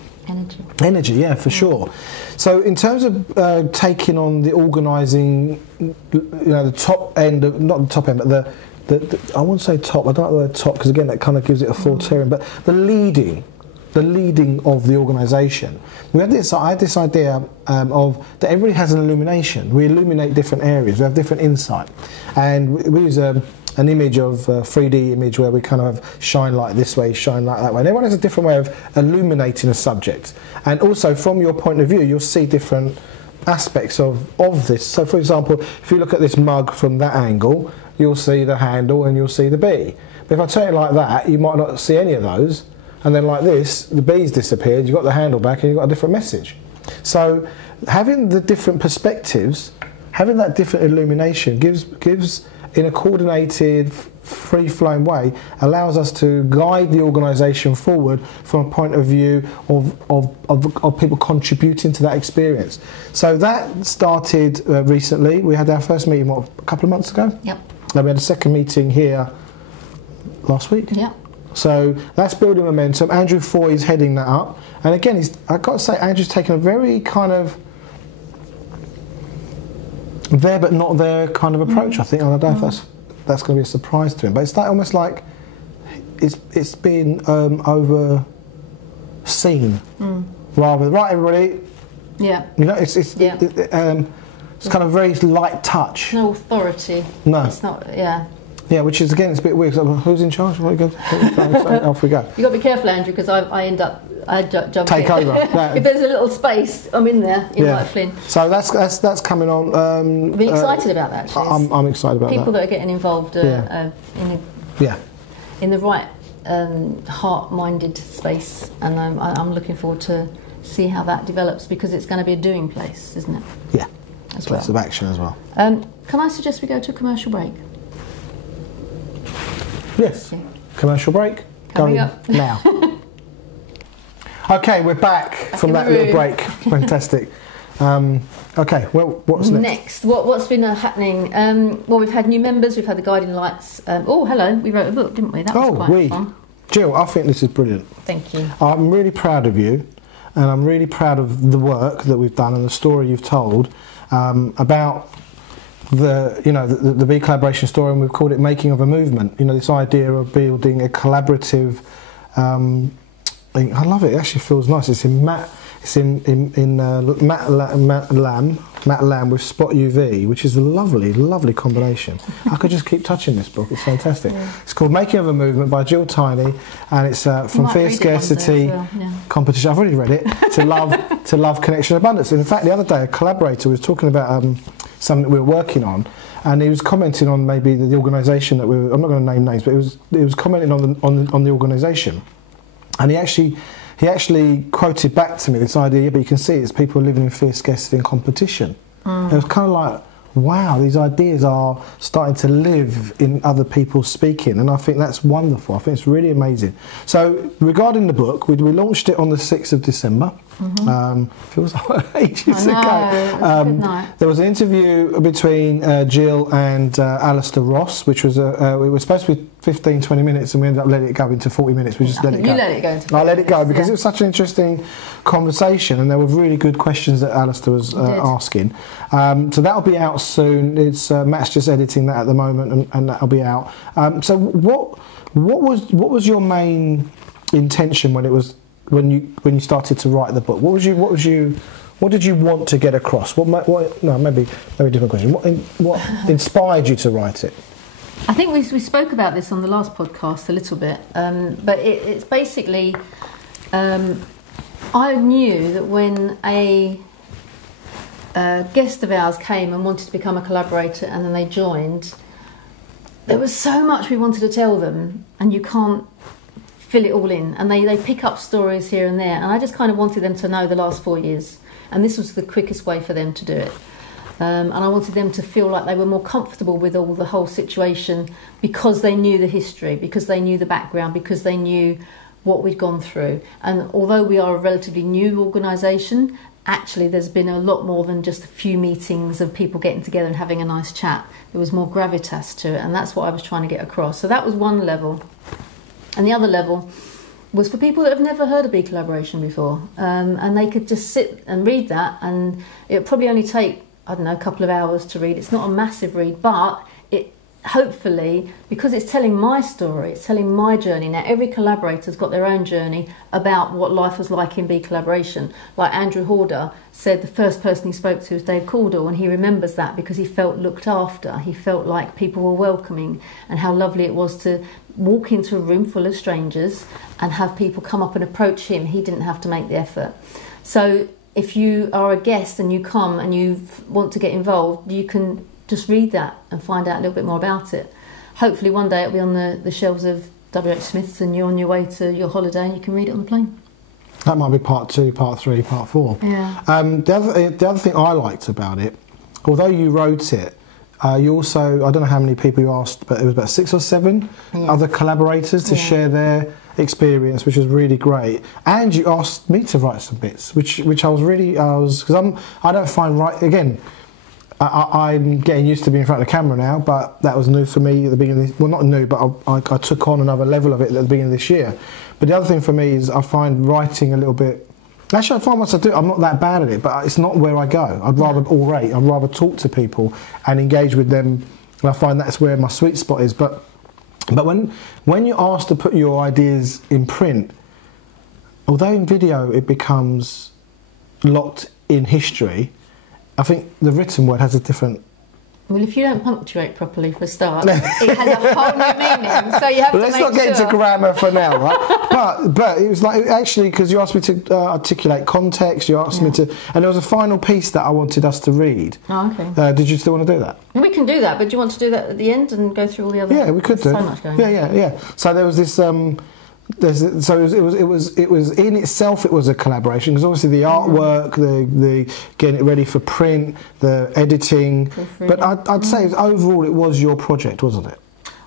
energy, yeah, for sure. So in terms of taking on the organising, the top end of, not the top end, but the I won't say top, I don't like the word top, because again that kind of gives it authoritarian, but the leading of the organisation. I had this idea of that everybody has an illumination. We illuminate different areas, we have different insight, and we use an image of 3D image where we kind of shine light this way, shine light that way. And everyone has a different way of illuminating a subject. And also from your point of view, you'll see different aspects of this. So for example, if you look at this mug from that angle, you'll see the handle and you'll see the bee. But if I turn it like that, you might not see any of those. And then like this, the bee's disappeared, you've got the handle back and you've got a different message. So having the different perspectives, having that different illumination gives in a coordinated, free-flowing way, allows us to guide the organisation forward from a point of view of people contributing to that experience. So that started recently. We had our first meeting, a couple of months ago? Yep. Then we had a second meeting here last week. Yep. So that's building momentum. Andrew Foy is heading that up. And again, I've got to say, Andrew's taken a very kind of there but not there kind of approach, I think. I don't know if that's going to be a surprise to him, but it's like almost like it's been overseen rather than, right, everybody. Yeah. It's kind of very light touch. No authority. No. It's not. Yeah. Yeah, which is again, it's a bit weird. So, who's in charge? Off we go. You've got to be careful, Andrew, because I end up I'd jump take in. over. If there's a little space, I'm in there. Invite Flynn. So that's coming on. Are you excited about that? Actually, I'm excited about people that. that are getting involved in the right heart-minded space, and I'm looking forward to see how that develops, because it's going to be a doing place, isn't it? Yeah, as place of action as well. Can I suggest we go to a commercial break? Yes. Yeah. Commercial break. Coming up now. Okay, we're back from that little break. Fantastic. Okay, well, what's next? What's been happening? Well, we've had new members, we've had the Guiding Lights. Oh, hello, we wrote a book, didn't we? That was quite fun. Jill, I think this is brilliant. Thank you. I'm really proud of you, and I'm really proud of the work that we've done and the story you've told about the BeCollaboration story, and we've called it Making of a Movement. You know, this idea of building a collaborative thing. I love it. It actually feels nice. It's in Matt Lamb with Spot UV, which is a lovely combination. I could just keep touching this book. It's fantastic. Yeah. It's called Making of a Movement by Gill Tiney, and it's from fear, scarcity, competition. I've already read it. to love, connection, abundance. In fact, the other day, a collaborator was talking about something that we were working on, and he was commenting on maybe the organisation that we were. I'm not going to name names, but he was commenting on the organisation, and he actually quoted back to me this idea, but you can see it's people living in fear, scarcity and competition. It was kind of like, wow, these ideas are starting to live in other people's speaking, and I think that's wonderful. I think it's really amazing. So regarding the book, we launched it on the 6th of December. Feels like ages ago. There was an interview between Jill and Alistair Ross, which was it was supposed to be 15-20 minutes, and we ended up letting it go into 40 minutes. We just let it go. You let it go into 40 I let it go because it was such an interesting conversation, and there were really good questions that Alistair was asking. So that'll be out soon. It's Matt's just editing that at the moment, and that'll be out. So what was your main intention when you started to write the book? What did you want to get across? Maybe a different question. What inspired you to write it? I think we spoke about this on the last podcast a little bit, but it's basically I knew that when a guest of ours came and wanted to become a collaborator, and then they joined, there was so much we wanted to tell them, and you can't fill it all in, and they pick up stories here and there, and I just kind of wanted them to know the last 4 years, and this was the quickest way for them to do it. And I wanted them to feel like they were more comfortable with the whole situation, because they knew the history, because they knew the background, because they knew what we'd gone through. And although we are a relatively new organisation, actually there's been a lot more than just a few meetings of people getting together and having a nice chat. There was more gravitas to it, and that's what I was trying to get across. So that was one level. And the other level was for people that have never heard of BeCollaboration before, and they could just sit and read that, and it would probably only take, I don't know, a couple of hours to read. It's not a massive read, but it hopefully, because it's telling my story, it's telling my journey. Now, every collaborator's got their own journey about what life was like in BeCollaboration. Like Andrew Horder said, the first person he spoke to was Dave Caldwell, and he remembers that because he felt looked after. He felt like people were welcoming, and how lovely it was to walk into a room full of strangers and have people come up and approach him. He didn't have to make the effort. So if you are a guest and you come and you want to get involved, you can just read that and find out a little bit more about it. Hopefully one day it'll be on the shelves of W.H. Smith's, and you're on your way to your holiday and you can read it on the plane. That might be part 2, part 3, part 4. Yeah. The other thing I liked about it, although you wrote it, you also, I don't know how many people you asked, but it was about 6 or 7 other collaborators to share their experience, which was really great. And you asked me to write some bits, which I was because I don't find again. I'm getting used to being in front of the camera now, but that was new for me at the beginning of this, well, not new, but I took on another level of it at the beginning of this year. But the other thing for me is I find writing a little bit, actually I find once I do, I'm not that bad at it, but it's not where I go. I'd rather orate, I'd rather talk to people and engage with them, and I find that's where my sweet spot is. But when you're asked to put your ideas in print, although in video it becomes locked in history, I think the written word has a different Well, if you don't punctuate properly for a start, it has a whole new meaning. So you have to let's not get into grammar for now, right? but it was like, actually, because you asked me to articulate context, you asked me to, and there was a final piece that I wanted us to read. Oh, okay. Did you still want to do that? We can do that, but do you want to do that at the end and go through all the other? Yeah, we could do. So much going on. Yeah. So there was this. So it was in itself, it was a collaboration, because obviously the artwork, the getting it ready for print, the editing, but I'd say overall it was your project, wasn't it?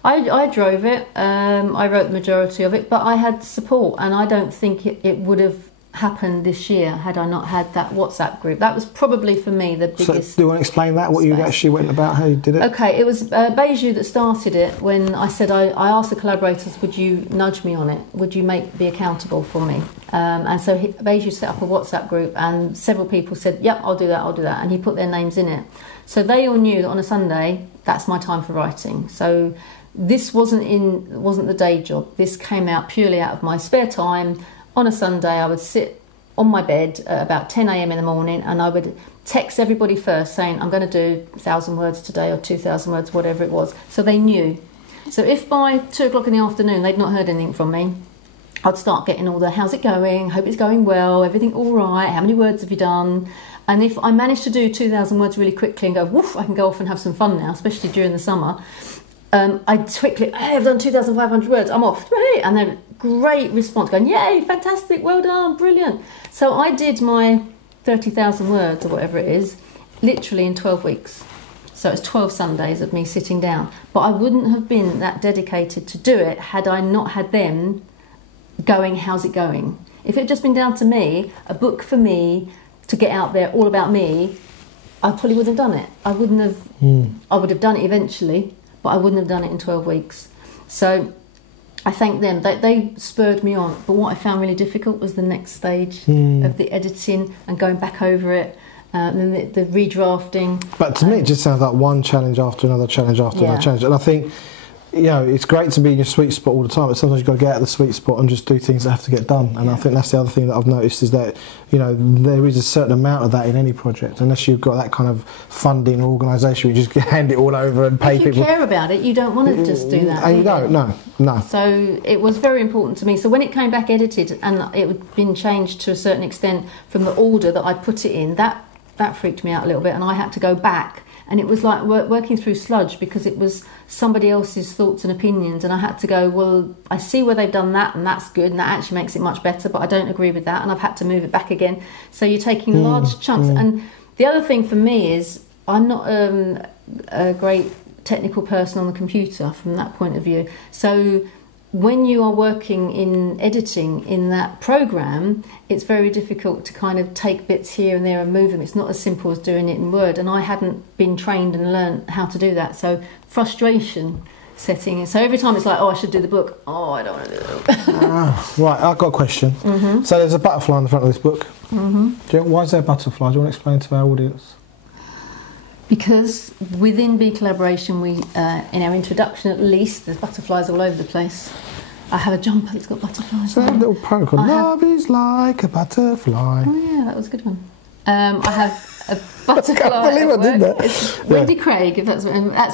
I drove it. I wrote the majority of it, but I had support, and I don't think it would have happened this year had I not had that WhatsApp group. That was probably for me the biggest. So do you want to explain that, what you actually went about, how you did it? Okay, it was Beju that started it when I said I asked the collaborators, would you nudge me on it? Would you be accountable for me? And so Beju set up a WhatsApp group, and several people said, yep, I'll do that, and he put their names in it. So they all knew that on a Sunday, that's my time for writing. So this wasn't the day job. This came out purely out of my spare time. On a Sunday, I would sit on my bed at about 10 a.m. in the morning, and I would text everybody first saying, I'm going to do 1,000 words today, or 2,000 words, whatever it was. So they knew. So if by 2 o'clock in the afternoon they'd not heard anything from me, I'd start getting all the, how's it going? Hope it's going well. Everything all right? How many words have you done? And if I managed to do 2,000 words really quickly and go, woof, I can go off and have some fun now, especially during the summer, I'd quickly, hey, I've done 2,500 words, I'm off. And then great response, going, yay, fantastic, well done, brilliant. So I did my 30,000 words or whatever it is, literally in 12 weeks. So it's 12 Sundays of me sitting down. But I wouldn't have been that dedicated to do it had I not had them going, how's it going? If it had just been down to me, a book for me, to get out there, all about me, I probably wouldn't have done it. I wouldn't have, I would have done it eventually, but I wouldn't have done it in 12 weeks. So I thank them. They spurred me on. But what I found really difficult was the next stage of the editing and going back over it, and then the redrafting. But to me, it just sounds like one challenge after another challenge after another challenge. And I think, you know, it's great to be in your sweet spot all the time, but sometimes you've got to get out of the sweet spot and just do things that have to get done. And I think that's the other thing that I've noticed is that, you know, there is a certain amount of that in any project. Unless you've got that kind of funding or organisation, you just hand it all over and pay people. If you care about it, you don't want to just do that. And you don't, no. So it was very important to me. So when it came back edited and it had been changed to a certain extent from the order that I put it in, that freaked me out a little bit, and I had to go back. And it was like working through sludge, because it was somebody else's thoughts and opinions, and I had to go, well, I see where they've done that, and that's good, and that actually makes it much better, but I don't agree with that, and I've had to move it back again. So you're taking large chunks. And the other thing for me is I'm not a great technical person on the computer from that point of view. So when you are working in editing in that program, it's very difficult to kind of take bits here and there and move them. It's not as simple as doing it in Word, and I hadn't been trained and learned how to do that. So frustration setting in. So every time it's like, oh, I should do the book. Oh, I don't want to do the book. Right, I've got a question. So there's a butterfly on the front of this book. Why is there a butterfly? Do you want to explain to our audience? Because within BeCollaboration, we, in our introduction at least, there's butterflies all over the place. I have a jumper that's got butterflies. So that little poem called Love is like a butterfly. Oh yeah, that was a good one. I have a butterfly. I can't believe I did that. It's Wendy Craig, if that's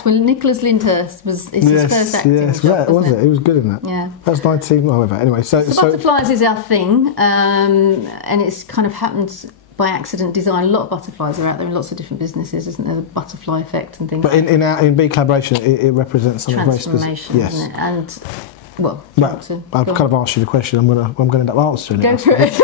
when Nicholas Lyndhurst was his first acting job, wasn't it? He was good in that. Yeah. That's 19, whatever. Anyway, so butterflies is our thing, and it's kind of happened by accident design. A lot of butterflies are out there in lots of different businesses, isn't there? The butterfly effect and things. But in BeCollaboration, it represents something very specific. Yes. Isn't it? And well, I've kind of asked you the question. I'm going to end up answering it. Go for it.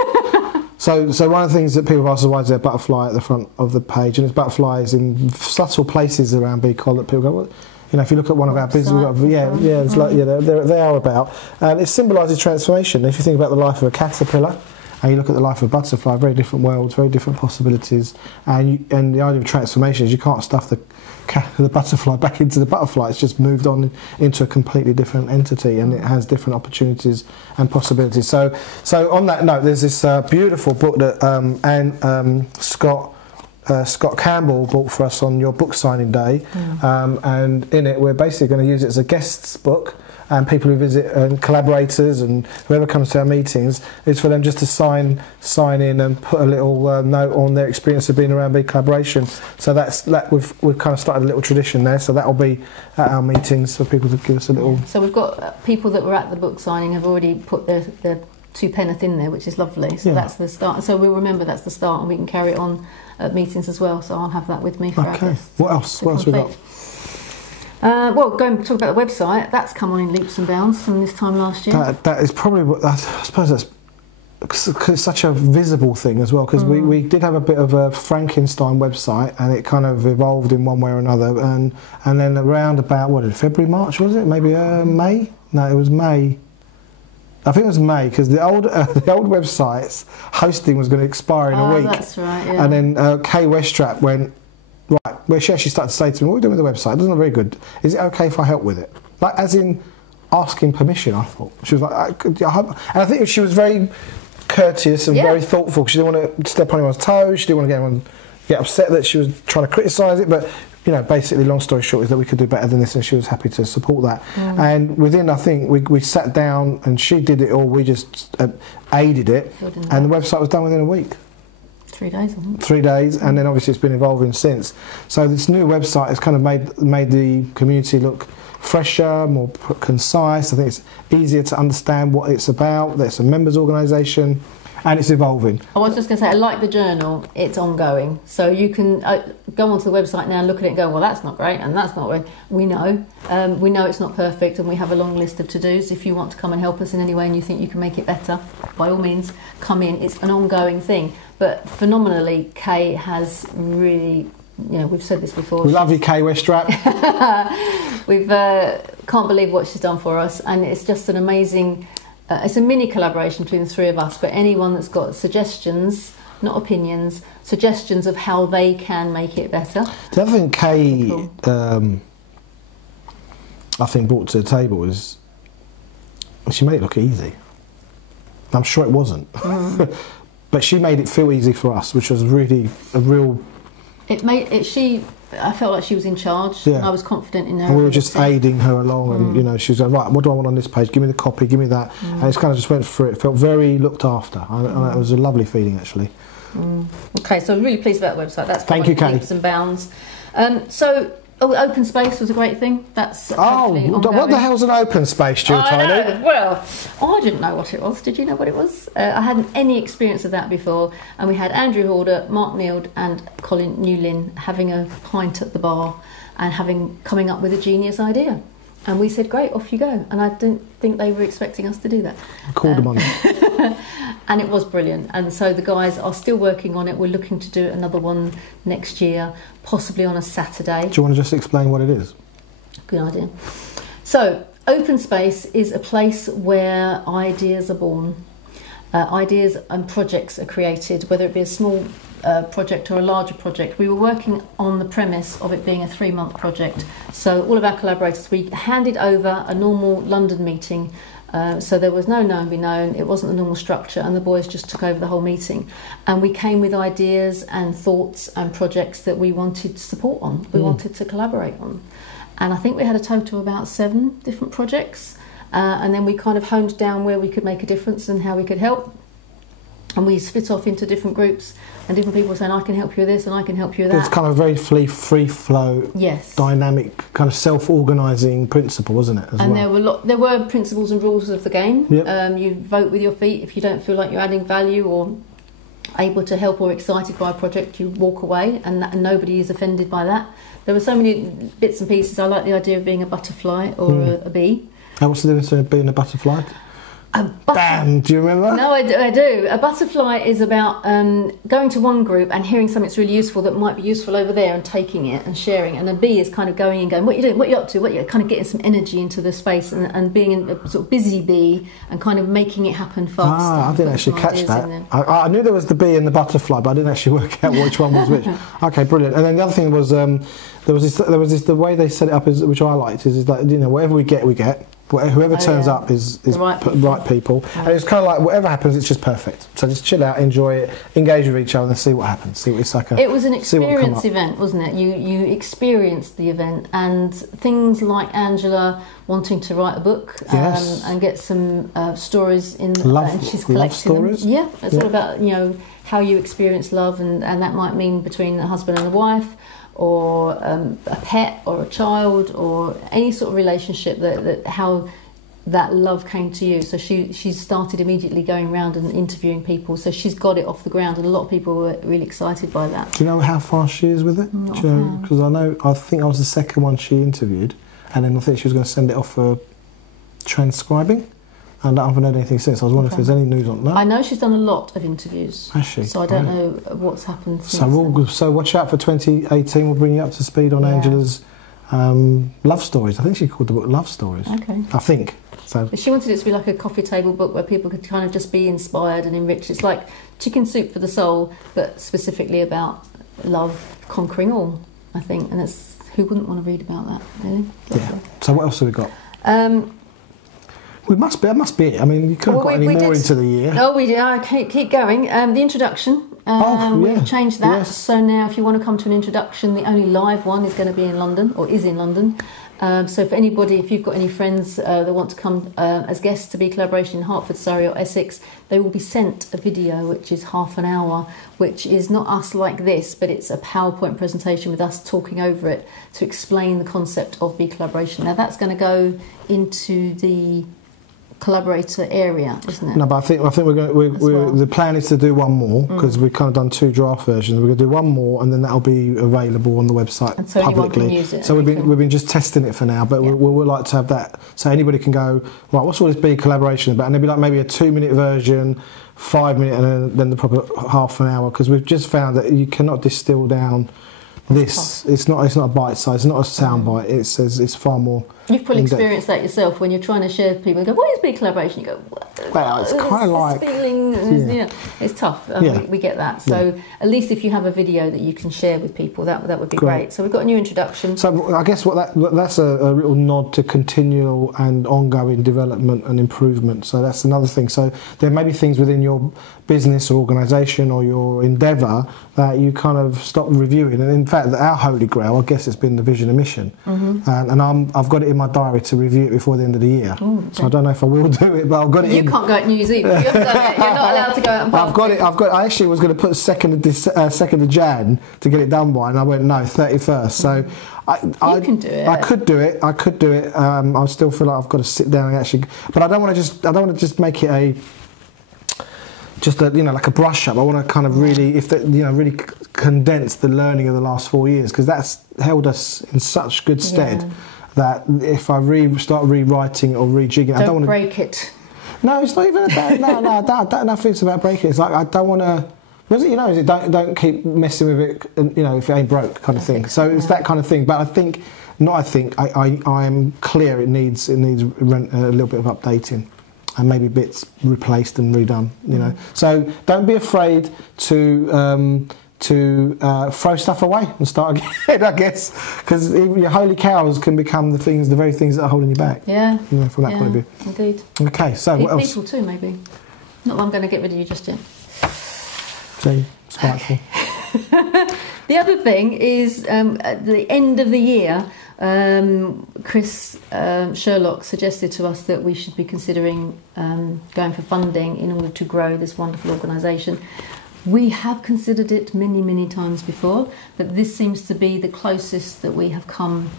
So one of the things that people ask is why is there a butterfly at the front of the page, and it's butterflies in subtle places around BeColl that people go, well, you know, if you look at one of our businesses, it's like they are about, and it symbolises transformation. If you think about the life of a caterpillar, and you look at the life of a butterfly, very different worlds, very different possibilities, and the idea of transformation is you can't stuff the butterfly back into the butterfly. It's just moved on into a completely different entity, and it has different opportunities and possibilities. So on that note, there's this beautiful book that Scott Campbell bought for us on your book signing day, and in it we're basically going to use it as a guest's book. and people who visit and collaborators and whoever comes to our meetings, is for them just to sign in and put a little note on their experience of being around BeCollaboration. So we've kind of started a little tradition there. So that'll be at our meetings for people to give us a little. So we've got people that were at the book signing have already put their 2 penneth in there, which is lovely. So that's the start. So we'll remember that's the start, and we can carry it on at meetings as well. So I'll have that with me for our guests. What else? What else we got? Well, going to talk about the website. That's come on in leaps and bounds from this time last year. That is probably what I suppose that's. Cause it's such a visible thing as well, because we did have a bit of a Frankenstein website, and it kind of evolved in one way or another, and then around about February, March, was it? Maybe May? No, it was May. I think it was May, because the old website's hosting was going to expire in a week. That's right. Yeah. And then Kay Westrap went, right. Well, she actually started to say to me, "What are we doing with the website? It doesn't look very good. Is it okay if I help with it?" Like, as in asking permission. I thought she was like, and I think she was very courteous and very thoughtful. She didn't want to step on anyone's toes. She didn't want to get anyone get upset that she was trying to criticise it. But basically, long story short, is that we could do better than this, and she was happy to support that. And within, I think we sat down and she did it all. We just aided it, and the website was done within a week. 3 days, I think. 3 days, and then obviously it's been evolving since. So this new website has kind of made the community look fresher, more concise. I think it's easier to understand what it's about. There's a members organisation, and it's evolving. I was just going to say, I like the journal. It's ongoing, so you can go onto the website now and look at it and go, well, that's not great, and that's not great. We know it's not perfect, and we have a long list of to-dos. If you want to come and help us in any way and you think you can make it better, by all means, come in. It's an ongoing thing, but phenomenally, Kay has really. We've said this before. We love you, Kay Westrap. We've can't believe what she's done for us, and it's just an amazing. It's a mini collaboration between the 3 of us. But anyone that's got suggestions, not opinions, suggestions of how they can make it better. The other thing Kay, I think, brought to the table is she made it look easy. I'm sure it wasn't, but she made it feel easy for us, which was really a real. I felt like she was in charge, and I was confident in her. And we were just aiding her along, and she was like, right, what do I want on this page? Give me the copy, give me that. And it's kind of just went through it. Felt very looked after, and it was a lovely feeling, actually. Okay, so I'm really pleased about the website. That's Thank you, Kay. Leaps and bounds. Open space was a great thing. That's what the hell's an open space, Gill Tiney? Well, I didn't know what it was. Did you know what it was? I hadn't any experience of that before, and we had Andrew Horder, Mark Neild and Colin Newlin having a pint at the bar and coming up with a genius idea. And we said, great, off you go. And I didn't think they were expecting us to do that. I called them on it. And it was brilliant. And so the guys are still working on it. We're looking to do another one next year, possibly on a Saturday. Do you want to just explain what it is? Good idea. So, open space is a place where ideas are born. Ideas and projects are created, whether it be a small project or a larger project. We were working on the premise of it being a 3-month project. So all of our collaborators, we handed over a normal London meeting. So there was no known be known, it wasn't the normal structure, and the boys just took over the whole meeting. And we came with ideas and thoughts and projects that we wanted support on, we wanted to collaborate on. And I think we had a total of about 7 different projects. And then we kind of honed down where we could make a difference and how we could help. And we split off into different groups, and different people were saying, I can help you with this and I can help you with that. It's kind of very free flow, dynamic, kind of self-organising principle, wasn't it? And there were principles and rules of the game. Yep. You vote with your feet. If you don't feel like you're adding value or able to help or excited by a project, you walk away, and nobody is offended by that. There were so many bits and pieces. I like the idea of being a butterfly or a bee. And what's the difference between being a butterfly? Bam! Do you remember? No, I do. A butterfly is about going to one group and hearing something that's really useful that might be useful over there and taking it and sharing it. And a bee is kind of going and going, what are you doing? What are you up to? What are you kind of getting some energy into the space and being a sort of busy bee and kind of making it happen fast. I didn't actually catch that. I knew there was the bee and the butterfly, but I didn't actually work out which one was which. Okay, brilliant. And then the other thing was there was this the way they set it up is, which I liked, is that whatever we get, we get. Whoever turns up is the right people. Yeah. And it's kind of like whatever happens, it's just perfect. So just chill out, enjoy it, engage with each other, and see what happens. See what it's like. It was an experience event, wasn't it? You experienced the event, and things like Angela wanting to write a book and get some stories in. And she's collecting love stories. Them. Yeah, it's all about how you experience love, and that might mean between a husband and a wife, or a pet or a child, or any sort of relationship that how that love came to you. So she started immediately going around and interviewing people, so she's got it off the ground, and a lot of people were really excited by that. Do you know how far she is with it? Because I think I was the second one she interviewed, and then I think she was going to send it off for transcribing, and I haven't heard anything since. I was wondering if there's any news on that. I know she's done a lot of interviews. Has she? So I don't know what's happened since. So watch out for 2018. We'll bring you up to speed on Angela's love stories. I think she called the book Love Stories. Okay. I think. So she wanted it to be like a coffee table book where people could kind of just be inspired and enriched. It's like Chicken Soup for the Soul, but specifically about love conquering all, I think. And who wouldn't want to read about that, really? Yeah. So what else have we got? That must be it. I mean, you couldn't have got any more into the year. Oh, we did. I keep going. The introduction. We've changed that. Yes. So now if you want to come to an introduction, the only live one is going to be in London, or is in London. So for anybody, if you've got any friends that want to come as guests to BeCollaboration in Hertford, Surrey or Essex, they will be sent a video which is half an hour, which is not us like this, but it's a PowerPoint presentation with us talking over it to explain the concept of BeCollaboration. Now that's going to go into the collaborator area, isn't it? No, but I think the plan is to do one more, because we've kind of done 2 draft versions. We're going to do one more, and then that'll be available on the website and so publicly. Can use it, so we've been just testing it for now, but we'll like to have that, so anybody can go, right, what's all this BeCollaboration about? And there'll be like maybe a 2-minute version, 5-minute, and then the proper half an hour, because we've just found that you cannot distill down this. It's not a bite size. It's not a sound bite. It's far more. You've probably experienced that yourself when you're trying to share with people. You go, "What is BeCollaboration?" You go, "Well, it's kind of like feeling." It's tough. We get that. So at least if you have a video that you can share with people, that would be great. So we've got a new introduction. So I guess that's a little nod to continual and ongoing development and improvement. So that's another thing. So there may be things within your business or organisation or your endeavour that you kind of stop reviewing. And in fact, our holy grail, I guess, it's been the vision and mission. And I've got it in my diary to review it before the end of the year. So I don't know if I will do it, but I've got it. You can't go out New Zealand. You haven't done it. You're not allowed to go out and party. I've got. I actually was going to put 2nd of Jan to get it done by, and I went no, 31st. So you can do it. I could do it. I still feel like I've got to sit down and actually, but I don't want to just make it like a brush up. I want to kind of really, really condense the learning of the last 4 years, because that's held us in such good stead that if I start rewriting or rejigging, I don't want to break it. No, it's not even about nothing's about breaking. It's like I don't want to. Was it? Is it don't keep messing with it? If it ain't broke, kind of thing. So it's that kind of thing. But I am clear. It needs a little bit of updating, and maybe bits replaced and redone. So don't be afraid to throw stuff away and start again, I guess, because your holy cows can become the very things that are holding you back. Yeah. From that point of view. Indeed. Okay, so what else? People too, maybe. Not that I'm going to get rid of you just yet. See, spiteful. The other thing is, at the end of the year, Chris Sherlock suggested to us that we should be considering going for funding in order to grow this wonderful organisation. We have considered it many, many times before, but this seems to be the closest that we have come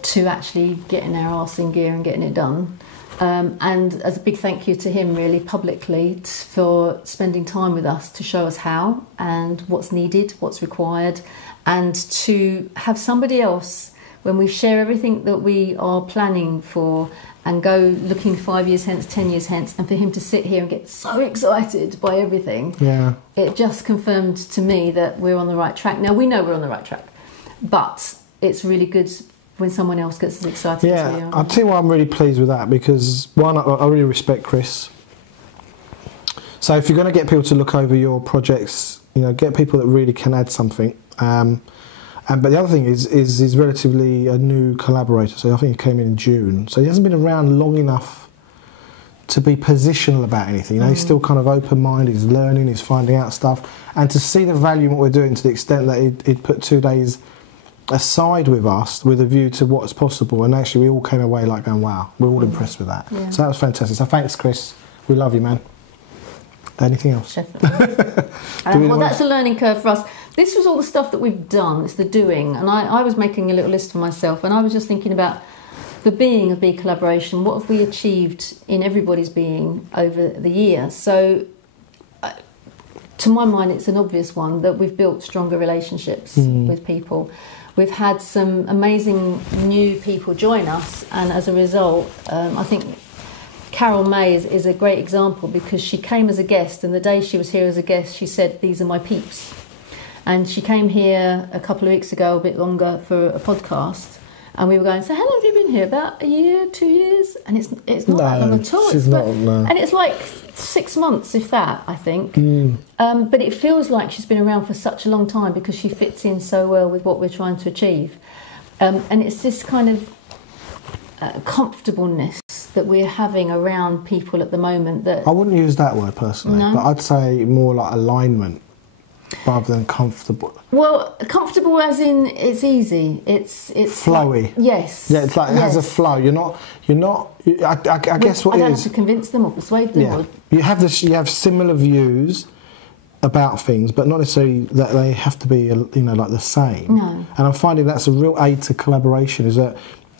to actually getting our arse in gear and getting it done. And as a big thank you to him, really, publicly, for spending time with us to show us how and what's needed, what's required, and to have somebody else, when we share everything that we are planning for and go looking 5 years hence, 10 years hence, and for him to sit here and get so excited by everything, it just confirmed to me that we're on the right track. Now, we know we're on the right track, but it's really good when someone else gets as excited as we are. I'll tell you why I'm really pleased with that, because one, I really respect Chris. So if you're going to get people to look over your projects, get people that really can add something. But the other thing is he's relatively a new collaborator. So I think he came in June. So he hasn't been around long enough to be positional about anything. You know, he's still kind of open-minded, he's learning, he's finding out stuff. And to see the value in what we're doing to the extent that he'd put 2 days aside with us with a view to what's possible. And actually we all came away like going, wow, we're all impressed with that. Yeah. So that was fantastic. So thanks, Chris. We love you, man. Anything else? Definitely. Well, that's a learning curve for us. This was all the stuff that we've done. It's the doing. And I was making a little list for myself, and I was just thinking about the being of BeCollaboration. What have we achieved in everybody's being over the year? So, to my mind, it's an obvious one that we've built stronger relationships with people. We've had some amazing new people join us, and as a result, I think Carol May is a great example, because she came as a guest, and the day she was here as a guest, she said, "These are my peeps." And she came here a couple of weeks ago, a bit longer, for a podcast, and we were going, "So how long have you been here? About a year, 2 years?" And it's not that long at all. She's not, no. And it's like 6 months, if that, I think. But it feels like she's been around for such a long time, because she fits in so well with what we're trying to achieve. And it's this kind of comfortableness that we're having around people at the moment. That I wouldn't use that word personally, but I'd say more like alignment rather than comfortable. Well, comfortable as in it's easy. It's flowy. Like, yes. Yeah, it's like it has a flow. You're not. I guess what I it don't is. have to convince them or persuade them. Yeah. Or, You have similar views about things, but not necessarily that they have to be, like the same. No. And I'm finding that's a real aid to collaboration.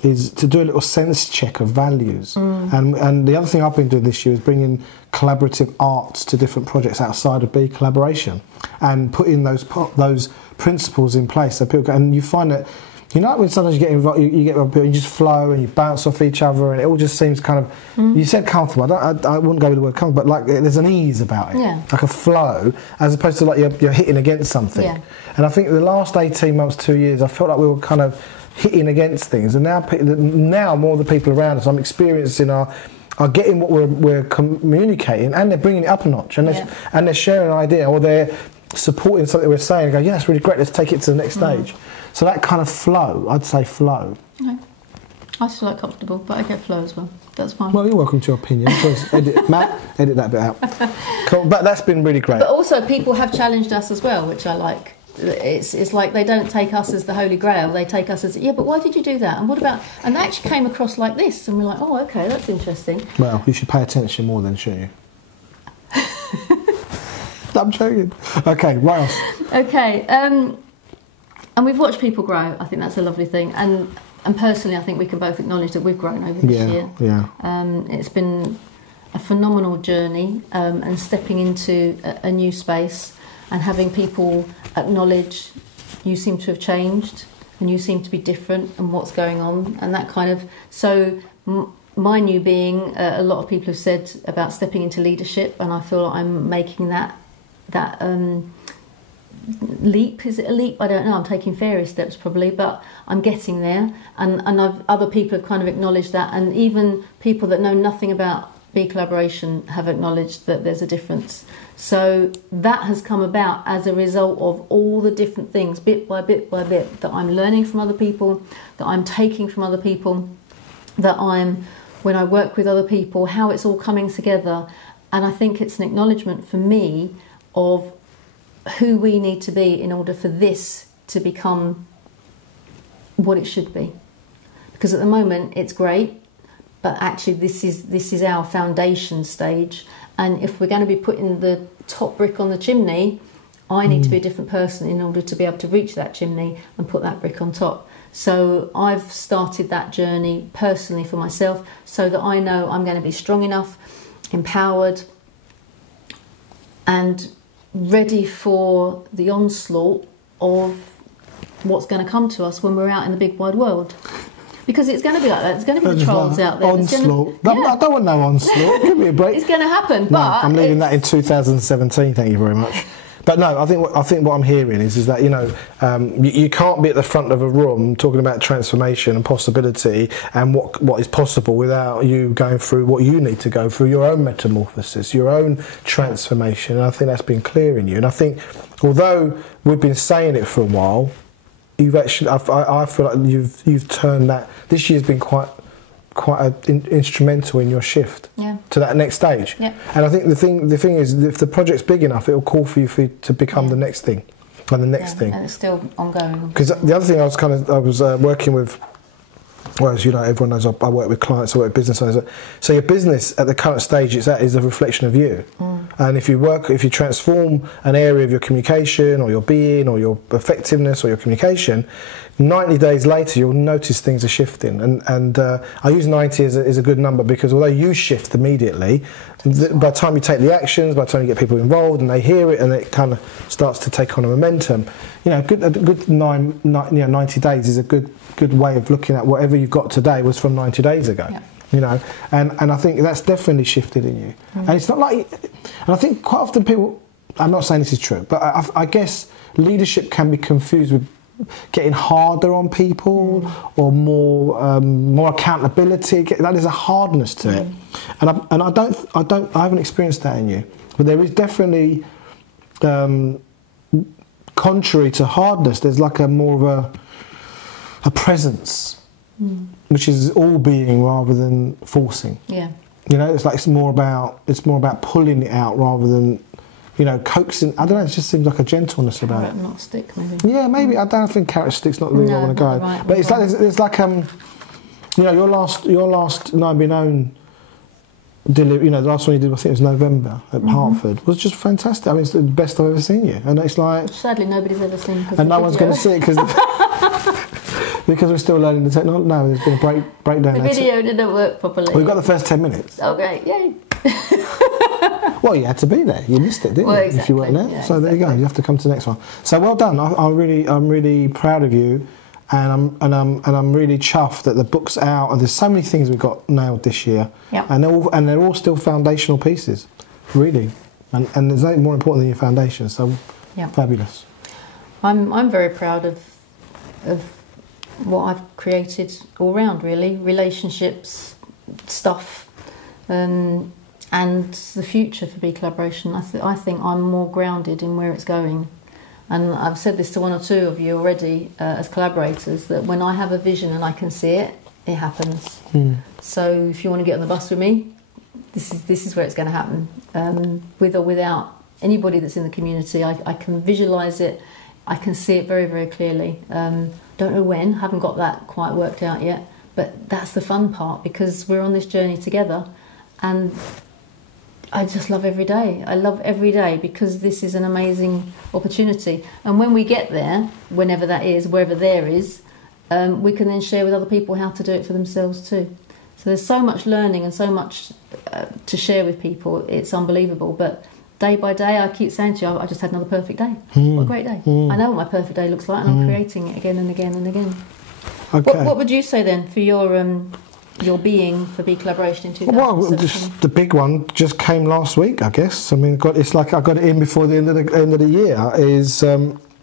Is to do a little sense check of values. And the other thing I've been doing this year is bringing collaborative arts to different projects outside of BeCollaboration, and putting those principles in place. So people and you find that, when sometimes you get involved, you get people, you just flow and you bounce off each other, and it all just seems kind of. You said comfortable. I wouldn't go with the word comfortable, but like there's an ease about it, like a flow, as opposed to like you're hitting against something. Yeah. And I think the last 18 months, 2 years, I felt like we were kind of hitting against things, and now more of the people around us I'm experiencing are getting what we're communicating, and they're bringing it up a notch, and they're sharing an idea, or they're supporting something we're saying and go, yeah, that's really great, let's take it to the next stage. So that kind of flow, I'd say flow. Okay. I still like comfortable, but I get flow as well. That's fine. Well, you're welcome to your opinion. Matt, edit that bit out. Cool. But that's been really great. But also people have challenged us as well, which I like. It's like they don't take us as the holy grail, they take us as, but why did you do that, and what about, and they actually came across like this, and we're like, oh, okay, that's interesting. Well, you should pay attention more then, shouldn't you? I'm joking. Okay, what else? Okay, and we've watched people grow. I think that's a lovely thing, and personally I think we can both acknowledge that we've grown over this year. It's been a phenomenal journey, and stepping into a new space and having people acknowledge you seem to have changed and you seem to be different and what's going on, and that kind of. So my new being, a lot of people have said about stepping into leadership, and I feel like I'm making that leap. Is it a leap? I don't know. I'm taking fairy steps probably, but I'm getting there, and other people have kind of acknowledged that, and even people that know nothing about BeCollaboration have acknowledged that there's a difference. So that has come about as a result of all the different things, bit by bit by bit, that I'm learning from other people, that I'm taking from other people, that when I work with other people, how it's all coming together. And I think it's an acknowledgement for me of who we need to be in order for this to become what it should be. Because at the moment it's great, but actually this is our foundation stage, and if we're going to be putting the top brick on the chimney, I need to be a different person in order to be able to reach that chimney and put that brick on top. So I've started that journey personally for myself, so that I know I'm going to be strong enough, empowered, and ready for the onslaught of what's going to come to us when we're out in the big wide world. Because it's going to be like that. There's going to be the trolls out there. Onslaught. I don't want no onslaught. Give me a break. It's going to happen. No, but I'm leaving that in 2017. Thank you very much. But no, I think what I'm hearing is that you can't be at the front of a room talking about transformation and possibility and what is possible without you going through what you need to go through, your own metamorphosis, your own transformation. And I think that's been clear in you. And I think although we've been saying it for a while, you've actually, I feel like you've turned that. This year's been quite instrumental in your shift to that next stage. Yeah. And I think the thing is, if the project's big enough, it'll call for you to become the next thing, and the next thing. And it's still ongoing. Because the other thing I was working with. Well, as you know, everyone knows I work with clients, I work with business owners. So your business at the current stage is a reflection of you. And if you transform an area of your communication or your being or your effectiveness or your communication, 90 days later you'll notice things are shifting. And I use 90 as a good number because although you shift immediately, by the time you take the actions, by the time you get people involved and they hear it and it kind of starts to take on a momentum, a good 90 days is a good way of looking at whatever you've got today was from 90 days ago. Yeah. And I think that's definitely shifted in you. And it's not like, and I think quite often people, I'm not saying this is true, but I guess leadership can be confused with getting harder on people or more accountability. That is a hardness to it, and I haven't experienced that in you, but there is definitely, contrary to hardness, there's like more of a presence, which is all being rather than forcing. Yeah, it's more about pulling it out rather than. Coaxing. I don't know. It just seems like a gentleness about it. Not stick, maybe. Yeah, maybe. I don't think carrot stick's not the way I want to go. Right, but it's like your last Now Be Known delivery. The last one you did, I think it was November at Hartford, was just fantastic. I mean, it's the best I've ever seen you, and it's like. Sadly, nobody's ever seen. And no one's going to see it because. Because we're still learning the technology. No, there's been a breakdown. The video didn't work properly. We've got the first 10 minutes. Okay, yay. Well, you had to be there. You missed it, didn't you? Exactly. If you weren't there. Yeah, so there you go. You have to come to the next one. So well done. I'm really proud of you, and I'm really chuffed that the book's out. And there's so many things we've got nailed this year. Yep. And they're all still foundational pieces, really. And there's nothing more important than your foundation. So fabulous. I'm very proud of what I've created all round, really. Relationships, stuff, and the future for BeCollaboration. I think I'm more grounded in where it's going. And I've said this to one or two of you already as collaborators, that when I have a vision and I can see it, it happens. So if you want to get on the bus with me, this is where it's going to happen. With or without anybody that's in the community, I can visualise it, I can see it very, very clearly. Don't know when, haven't got that quite worked out yet, but that's the fun part, because we're on this journey together, and I just love every day. I love every day because this is an amazing opportunity. And when we get there, whenever that is, wherever there is, we can then share with other people how to do it for themselves too. So there's so much learning and so much to share with people. It's unbelievable. But day by day, I keep saying to you, I just had another perfect day. What a great day. I know what my perfect day looks like, and I'm creating it again and again and again. Okay. What would you say then for your being for BeCollaboration in 2017? Well, just the big one just came last week, I guess. I mean, it's like I got it in before the end of the year.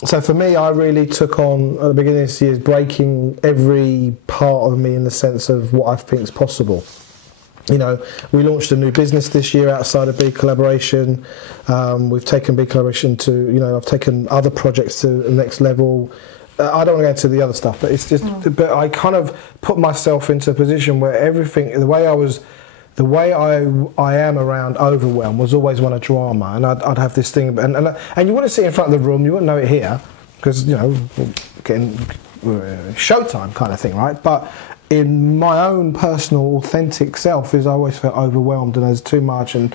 So for me, I really took on, at the beginning of this year, breaking every part of me in the sense of what I think is possible. We launched a new business this year outside of BeCollaboration. We've taken BeCollaboration to, I've taken other projects to the next level. I don't want to go into the other stuff, but it's just, but I kind of put myself into a position where everything, the way I am around overwhelm was always one of drama, and I'd have this thing, and you wouldn't see it in front of the room, you wouldn't know it here, because getting showtime kind of thing, right? But in my own personal, authentic self, I always felt overwhelmed, and there's too much, and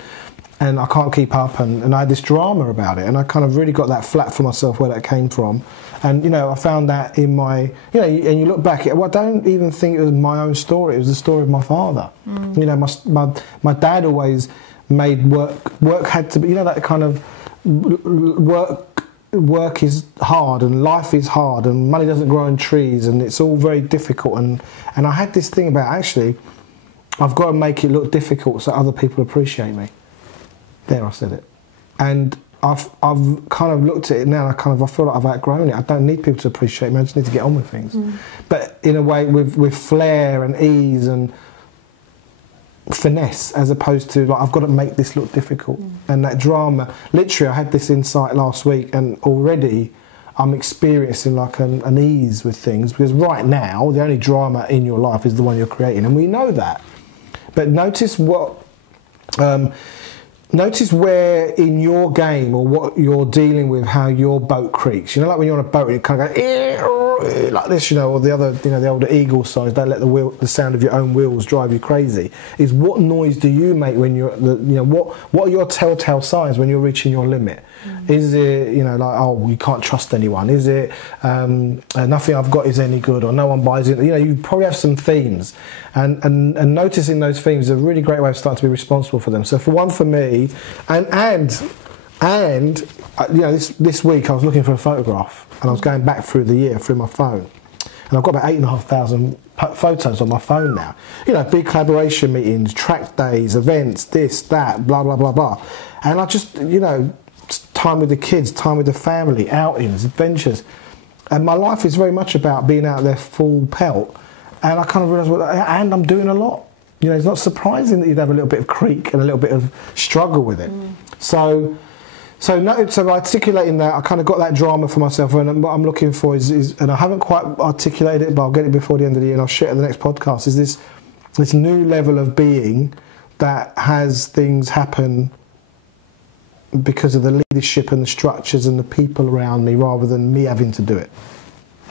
I can't keep up, and I had this drama about it, and I kind of really got that flat for myself where that came from. And I found that in my, and you look back at, well, I don't even think it was my own story. It was the story of my father. My dad always made work had to be, that kind of work is hard, and life is hard, and money doesn't grow on trees, and it's all very difficult. And I had this thing about, actually, I've got to make it look difficult so other people appreciate me. There, I said it. And I've kind of looked at it now, and I feel like I've outgrown it. I don't need people to appreciate me, I just need to get on with things. But in a way, with flair and ease and finesse, as opposed to, like, I've got to make this look difficult. And that drama, literally, I had this insight last week, and already I'm experiencing like an ease with things, because right now the only drama in your life is the one you're creating, and we know that. But notice notice where in your game or what you're dealing with, how your boat creaks. You know, like when you're on a boat and you kind of go like this, you know, or the other, you know, the older eagle signs, don't let the sound of your own wheels drive you crazy. Is what noise do you make when you're, you know, what are your telltale signs when you're reaching your limit? Is it, you know, like, oh, you can't trust anyone? Is it nothing I've got is any good, or no one buys it? You know, you probably have some themes, and noticing those themes is a really great way of starting to be responsible for them. So for one, for me, and you know, this week I was looking for a photograph, and I was going back through the year through my phone, and I've got about 8,500 photos on my phone now. You know, BeCollaboration meetings, track days, events, this, that, blah blah blah blah, and I just, you know, time with the kids, time with the family, outings, adventures, and my life is very much about being out there full pelt. And I kind of realised, and I'm doing a lot. You know, it's not surprising that you'd have a little bit of creak and a little bit of struggle with it. So articulating that, I kind of got that drama for myself, and what I'm looking for is, and I haven't quite articulated it, but I'll get it before the end of the year, and I'll share it in the next podcast, is this new level of being that has things happen because of the leadership and the structures and the people around me, rather than me having to do it.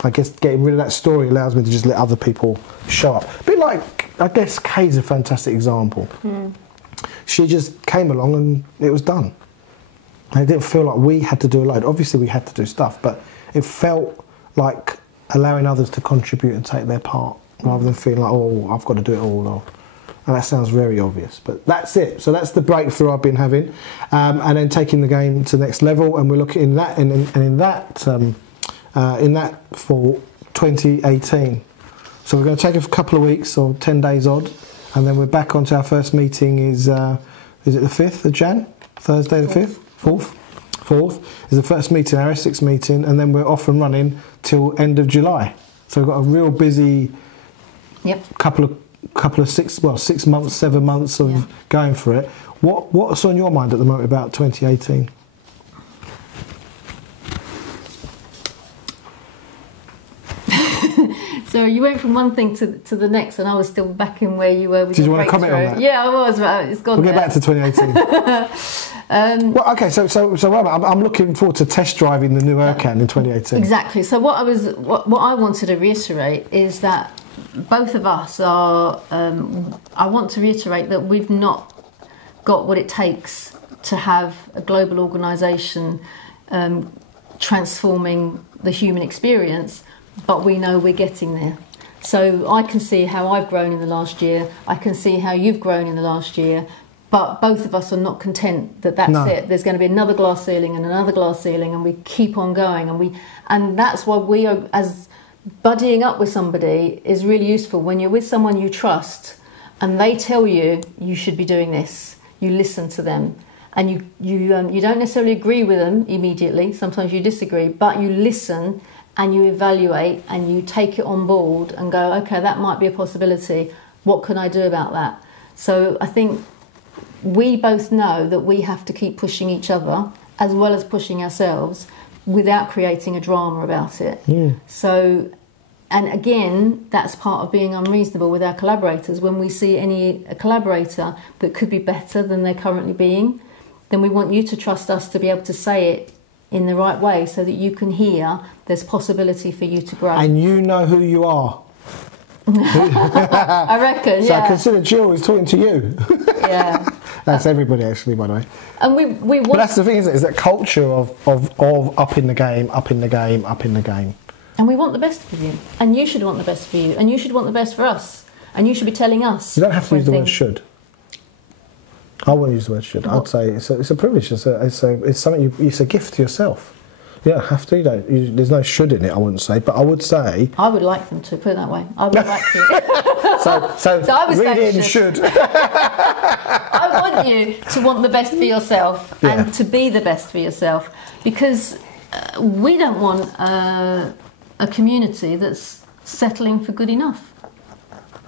I guess getting rid of that story allows me to just let other people show up. A bit like, I guess Kay's a fantastic example. She just came along and it was done. And it didn't feel like we had to do a load. Obviously we had to do stuff, but it felt like allowing others to contribute and take their part, rather than feeling like, oh, I've got to do it all. And that sounds very obvious, but that's it. So that's the breakthrough I've been having, and then taking the game to the next level. And we're looking in that, in that for 2018. So we're going to take a couple of weeks or 10 days odd, and then we're back onto our first meeting. Is it the 5th of Jan? Thursday the 5th? 4th is the first meeting, our Essex meeting, and then we're off and running till end of July. So we've got a real busy couple of 6 months, 7 months of going for it. What's on your mind at the moment about 2018? So you went from one thing to the next, and I was still back in where you were with Did your you want to comment on that? Yeah, I was. It's gone. We'll get back to 2018. Well, okay. So I'm looking forward to test driving the new Erkan in 2018. Exactly. So what I wanted to reiterate is that both of us are. I want to reiterate that we've not got what it takes to have a global organisation transforming the human experience. But we know we're getting there. So I can see how I've grown in the last year. I can see how you've grown in the last year. But both of us are not content that that's it. There's going to be another glass ceiling and another glass ceiling, and we keep on going. And that's why we are, as buddying up with somebody is really useful. When you're with someone you trust and they tell you you should be doing this, you listen to them. And you don't necessarily agree with them immediately. Sometimes you disagree, but you listen and you evaluate and you take it on board and go, okay, that might be a possibility. What can I do about that? So I think we both know that we have to keep pushing each other as well as pushing ourselves without creating a drama about it. So, and again, that's part of being unreasonable with our collaborators. When we see a collaborator that could be better than they're currently being, then we want you to trust us to be able to say it in the right way so that you can hear there's possibility for you to grow. And you know who you are. I reckon, so I consider Jill is talking to you. Yeah. That's everybody, actually, by the way. And we want... But that's the thing, isn't it? Is that culture of up in the game, up in the game, up in the game. And we want the best for you. And you should want the best for you. And you should want the best for us. And you should be telling us. You don't have to use the word should. I wouldn't use the word should. I'd say it's a privilege. It's something. It's a gift to yourself. You don't have to. There's no should in it. I wouldn't say, but I would say. I would like them to put it that way. I would like to. so I was read in should. I want you to want the best for yourself and to be the best for yourself, because we don't want a community that's settling for good enough.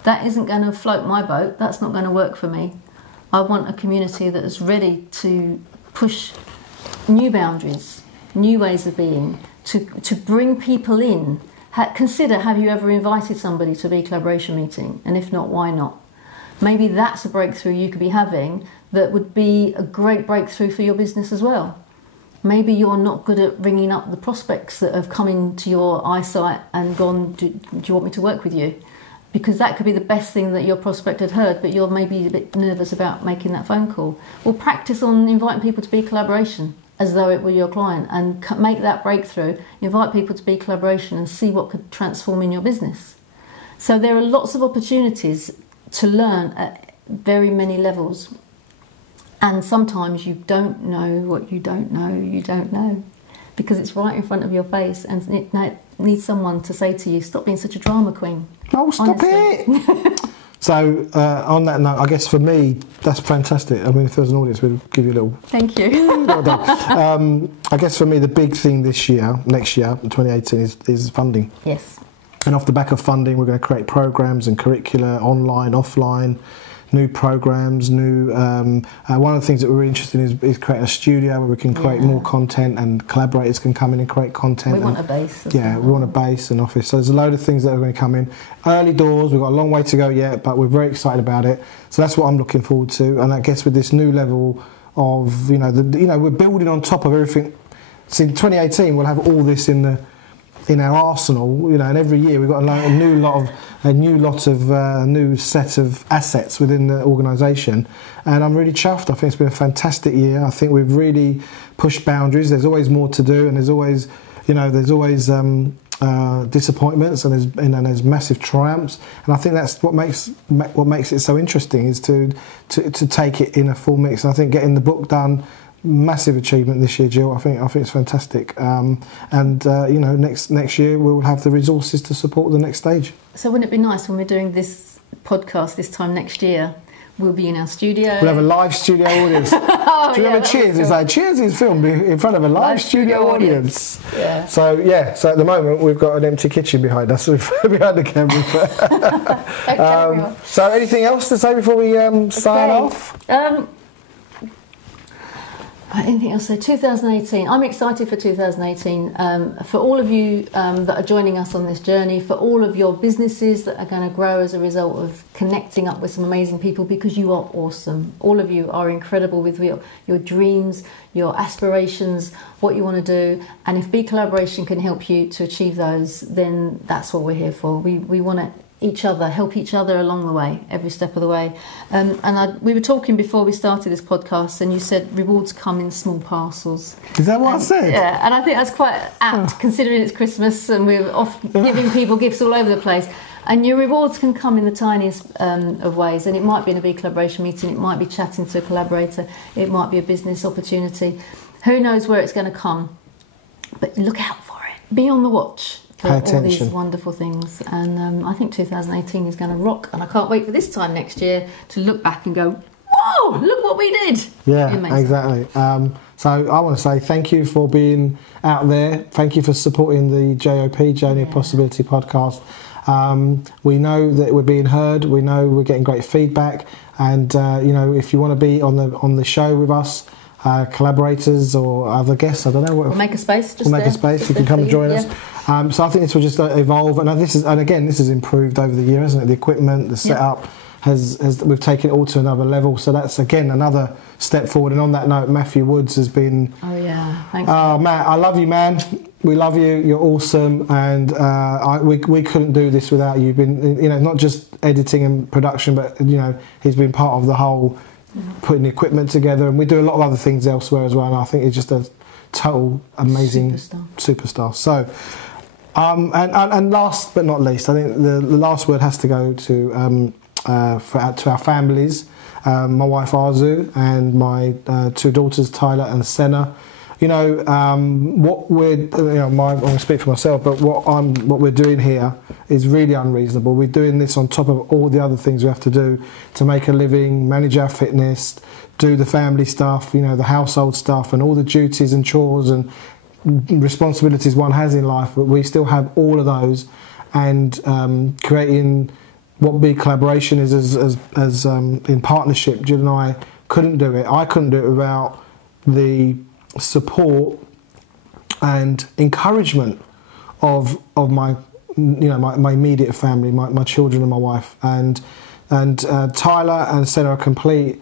That isn't going to float my boat. That's not going to work for me. I want a community that is ready to push new boundaries, new ways of being, to bring people in. Consider, have you ever invited somebody to a BeCollaboration meeting? And if not, why not? Maybe that's a breakthrough you could be having that would be a great breakthrough for your business as well. Maybe you're not good at ringing up the prospects that have come into your eyesight and gone, do you want me to work with you? Because that could be the best thing that your prospect had heard, but you're maybe a bit nervous about making that phone call. Well, practice on inviting people to BeCollaboration as though it were your client, and make that breakthrough, invite people to BeCollaboration and see what could transform in your business. So there are lots of opportunities to learn at very many levels. And sometimes you don't know what you don't know, because it's right in front of your face, and it needs someone to say to you, stop being such a drama queen. Oh, stop it! So, on that note, I guess for me, that's fantastic. I mean, if there was an audience, we'd give you a little... Thank you. Well done. I guess for me, the big thing next year, in 2018, is funding. Yes. And off the back of funding, we're going to create programs and curricula, online, offline, new programs, one of the things that we're really interested in is creating a studio where we can create more content, and collaborators can come in and create content. We want a base. Yeah, we want a base and office. So there's a load of things that are going to come in. Early doors, we've got a long way to go yet, but we're very excited about it. So that's what I'm looking forward to. And I guess with this new level of, we're building on top of everything. So in 2018, we'll have all this in our arsenal, and every year we've got a new set of assets within the organisation, and I'm really chuffed. I think it's been a fantastic year. I think we've really pushed boundaries. There's always more to do, and there's always disappointments, and there's massive triumphs, and I think that's what makes it so interesting, is to take it in a full mix. And I think getting the book done, massive achievement this year, Jill. I think it's fantastic, next year we will have the resources to support the next stage. So wouldn't it be nice when we're doing this podcast this time next year, we'll be in our studio, we'll have a live studio audience. Do you remember Cheers? It's like Cheers is filmed in front of a live studio audience. Yeah. So at the moment we've got an empty kitchen behind us, behind the camera. So anything else to say before we sign off? Anything else? So 2018, I'm excited for 2018, for all of you that are joining us on this journey, for all of your businesses that are going to grow as a result of connecting up with some amazing people, because you are awesome. All of you are incredible with your dreams, your aspirations, what you want to do, and if BeCollaboration can help you to achieve those, then that's what we're here for. We want to help each other along the way, every step of the way. We were talking before we started this podcast, and you said rewards come in small parcels. Is that what I said? Yeah, and I think that's quite apt, considering it's Christmas and we're off giving people gifts all over the place. And your rewards can come in the tiniest of ways, and it might be in a BeCollaboration meeting, it might be chatting to a collaborator, it might be a business opportunity. Who knows where it's going to come? But look out for it. Be on the watch for all these wonderful things, and I think 2018 is going to rock, and I can't wait for this time next year to look back and go, whoa, look what we did. Yeah, exactly. So I want to say thank you for being out there. Thank you for supporting the JOP, Journey of Possibility podcast. We know that we're being heard, we know we're getting great feedback, and if you want to be on the show with us, collaborators or other guests, I don't know. We'll make a space. You can come and join us. So I think this will just evolve, and this has improved over the year, hasn't it? The equipment, the setup we've taken it all to another level. So that's again another step forward. And on that note, Matthew Woods has been. Oh yeah, thanks. Matt, I love you, man. We love you. You're awesome, and we couldn't do this without you. You've been, not just editing and production, but he's been part of the whole. Putting the equipment together, and we do a lot of other things elsewhere as well, and I think he's just a total amazing superstar. So and last but not least, I think the last word has to go to our families, my wife Arzu and my two daughters Tyler and Senna. What we're, I'm going to speak for myself, but what we're doing here is really unreasonable. We're doing this on top of all the other things we have to do to make a living, manage our fitness, do the family stuff, the household stuff, and all the duties and chores and responsibilities one has in life. But we still have all of those, and creating what BeCollaboration is as in partnership. Jill and I couldn't do it. I couldn't do it without the support and encouragement of my my immediate family, my children and my wife, and Tyler and Senna are complete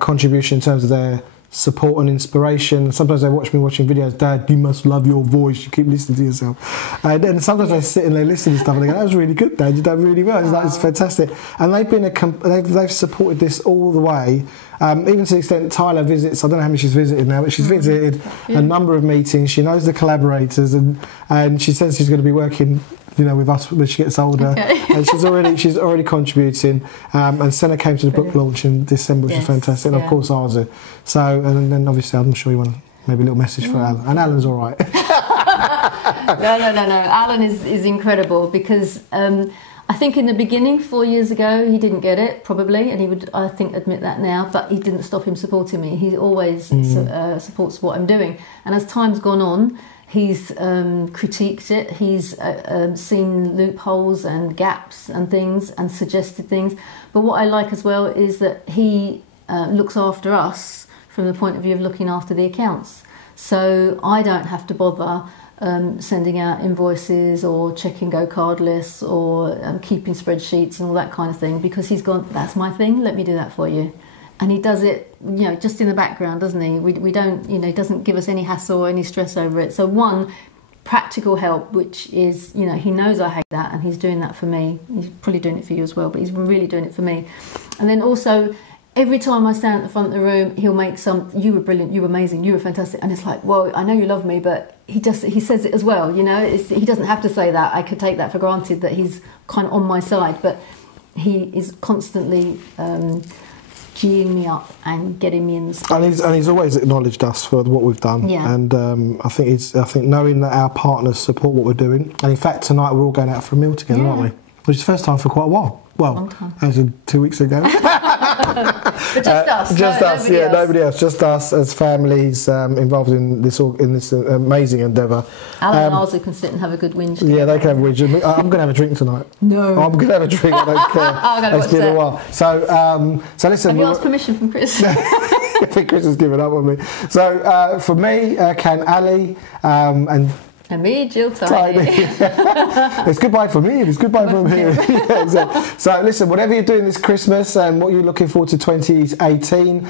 contribution in terms of their support and inspiration. Sometimes they watch me watching videos. Dad, you must love your voice. You keep listening to yourself. And then sometimes they sit and they listen to stuff and they go, "That was really good, Dad. You done really well." It's like, it's fantastic. And they've been they've supported this all the way, even to the extent that Tyler visits. I don't know how many she's visited now, but she's visited a number of meetings. She knows the collaborators, and she says she's going to be working, with us when she gets older. Okay. And she's already contributing. And Senna came to the book launch in December, which is fantastic. And of course I was there. So, and then obviously I'm sure you want maybe a little message for Alan. And Alan's all right. No. Alan is incredible because I think in the beginning, 4 years ago, he didn't get it, probably, and he would, I think, admit that now, but he didn't stop him supporting me. He always supports what I'm doing. And as time's gone on, he's critiqued it, he's seen loopholes and gaps and things and suggested things. But what I like as well is that he looks after us from the point of view of looking after the accounts. So I don't have to bother sending out invoices or checking go card lists or keeping spreadsheets and all that kind of thing, because he's gone, that's my thing, let me do that for you. And he does it, just in the background, doesn't he? We don't, he doesn't give us any hassle or any stress over it. So one, practical help, which is, he knows I hate that and he's doing that for me. He's probably doing it for you as well, but he's really doing it for me. And then also, every time I stand at the front of the room, he'll make you were brilliant, you were amazing, you were fantastic. And it's like, well, I know you love me, but he says it as well, he doesn't have to say that. I could take that for granted that he's kind of on my side, but he is constantly geeing me up and getting me in the space. And he's always acknowledged us for what we've done. Yeah. And I think knowing that our partners support what we're doing, and in fact tonight we're all going out for a meal together, aren't we? Which is the first time for quite a while. Well, as in 2 weeks ago. But just us. Just us, nobody else. Just us as families involved in this amazing endeavour. Alan and Arzu can sit and have a good whinge. Yeah, they can have a whinge. I'm going to have a drink tonight. No. I'm going to have a drink. I don't care. I'm going to watch been a while. So listen. Have you asked permission from Chris? I think Chris has given up on me. So for me, Ken, Ali, and me, Gill Tiney. It's goodbye from me, it's goodbye from here. Yeah, exactly. So listen, whatever you're doing this Christmas and what you're looking forward to 2018,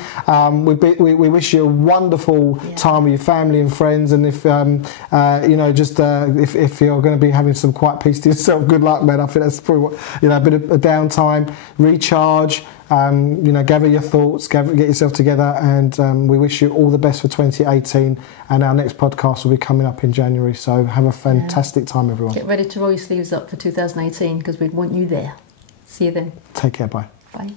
we wish you a wonderful time with your family and friends. And if if you're going to be having some quiet peace to yourself, good luck, man. I think that's probably a bit of a downtime, recharge. Gather your thoughts, get yourself together, and we wish you all the best for 2018. And our next podcast will be coming up in January. So have a fantastic time, everyone. Get ready to roll your sleeves up for 2018 because we want you there. See you then. Take care. Bye. Bye.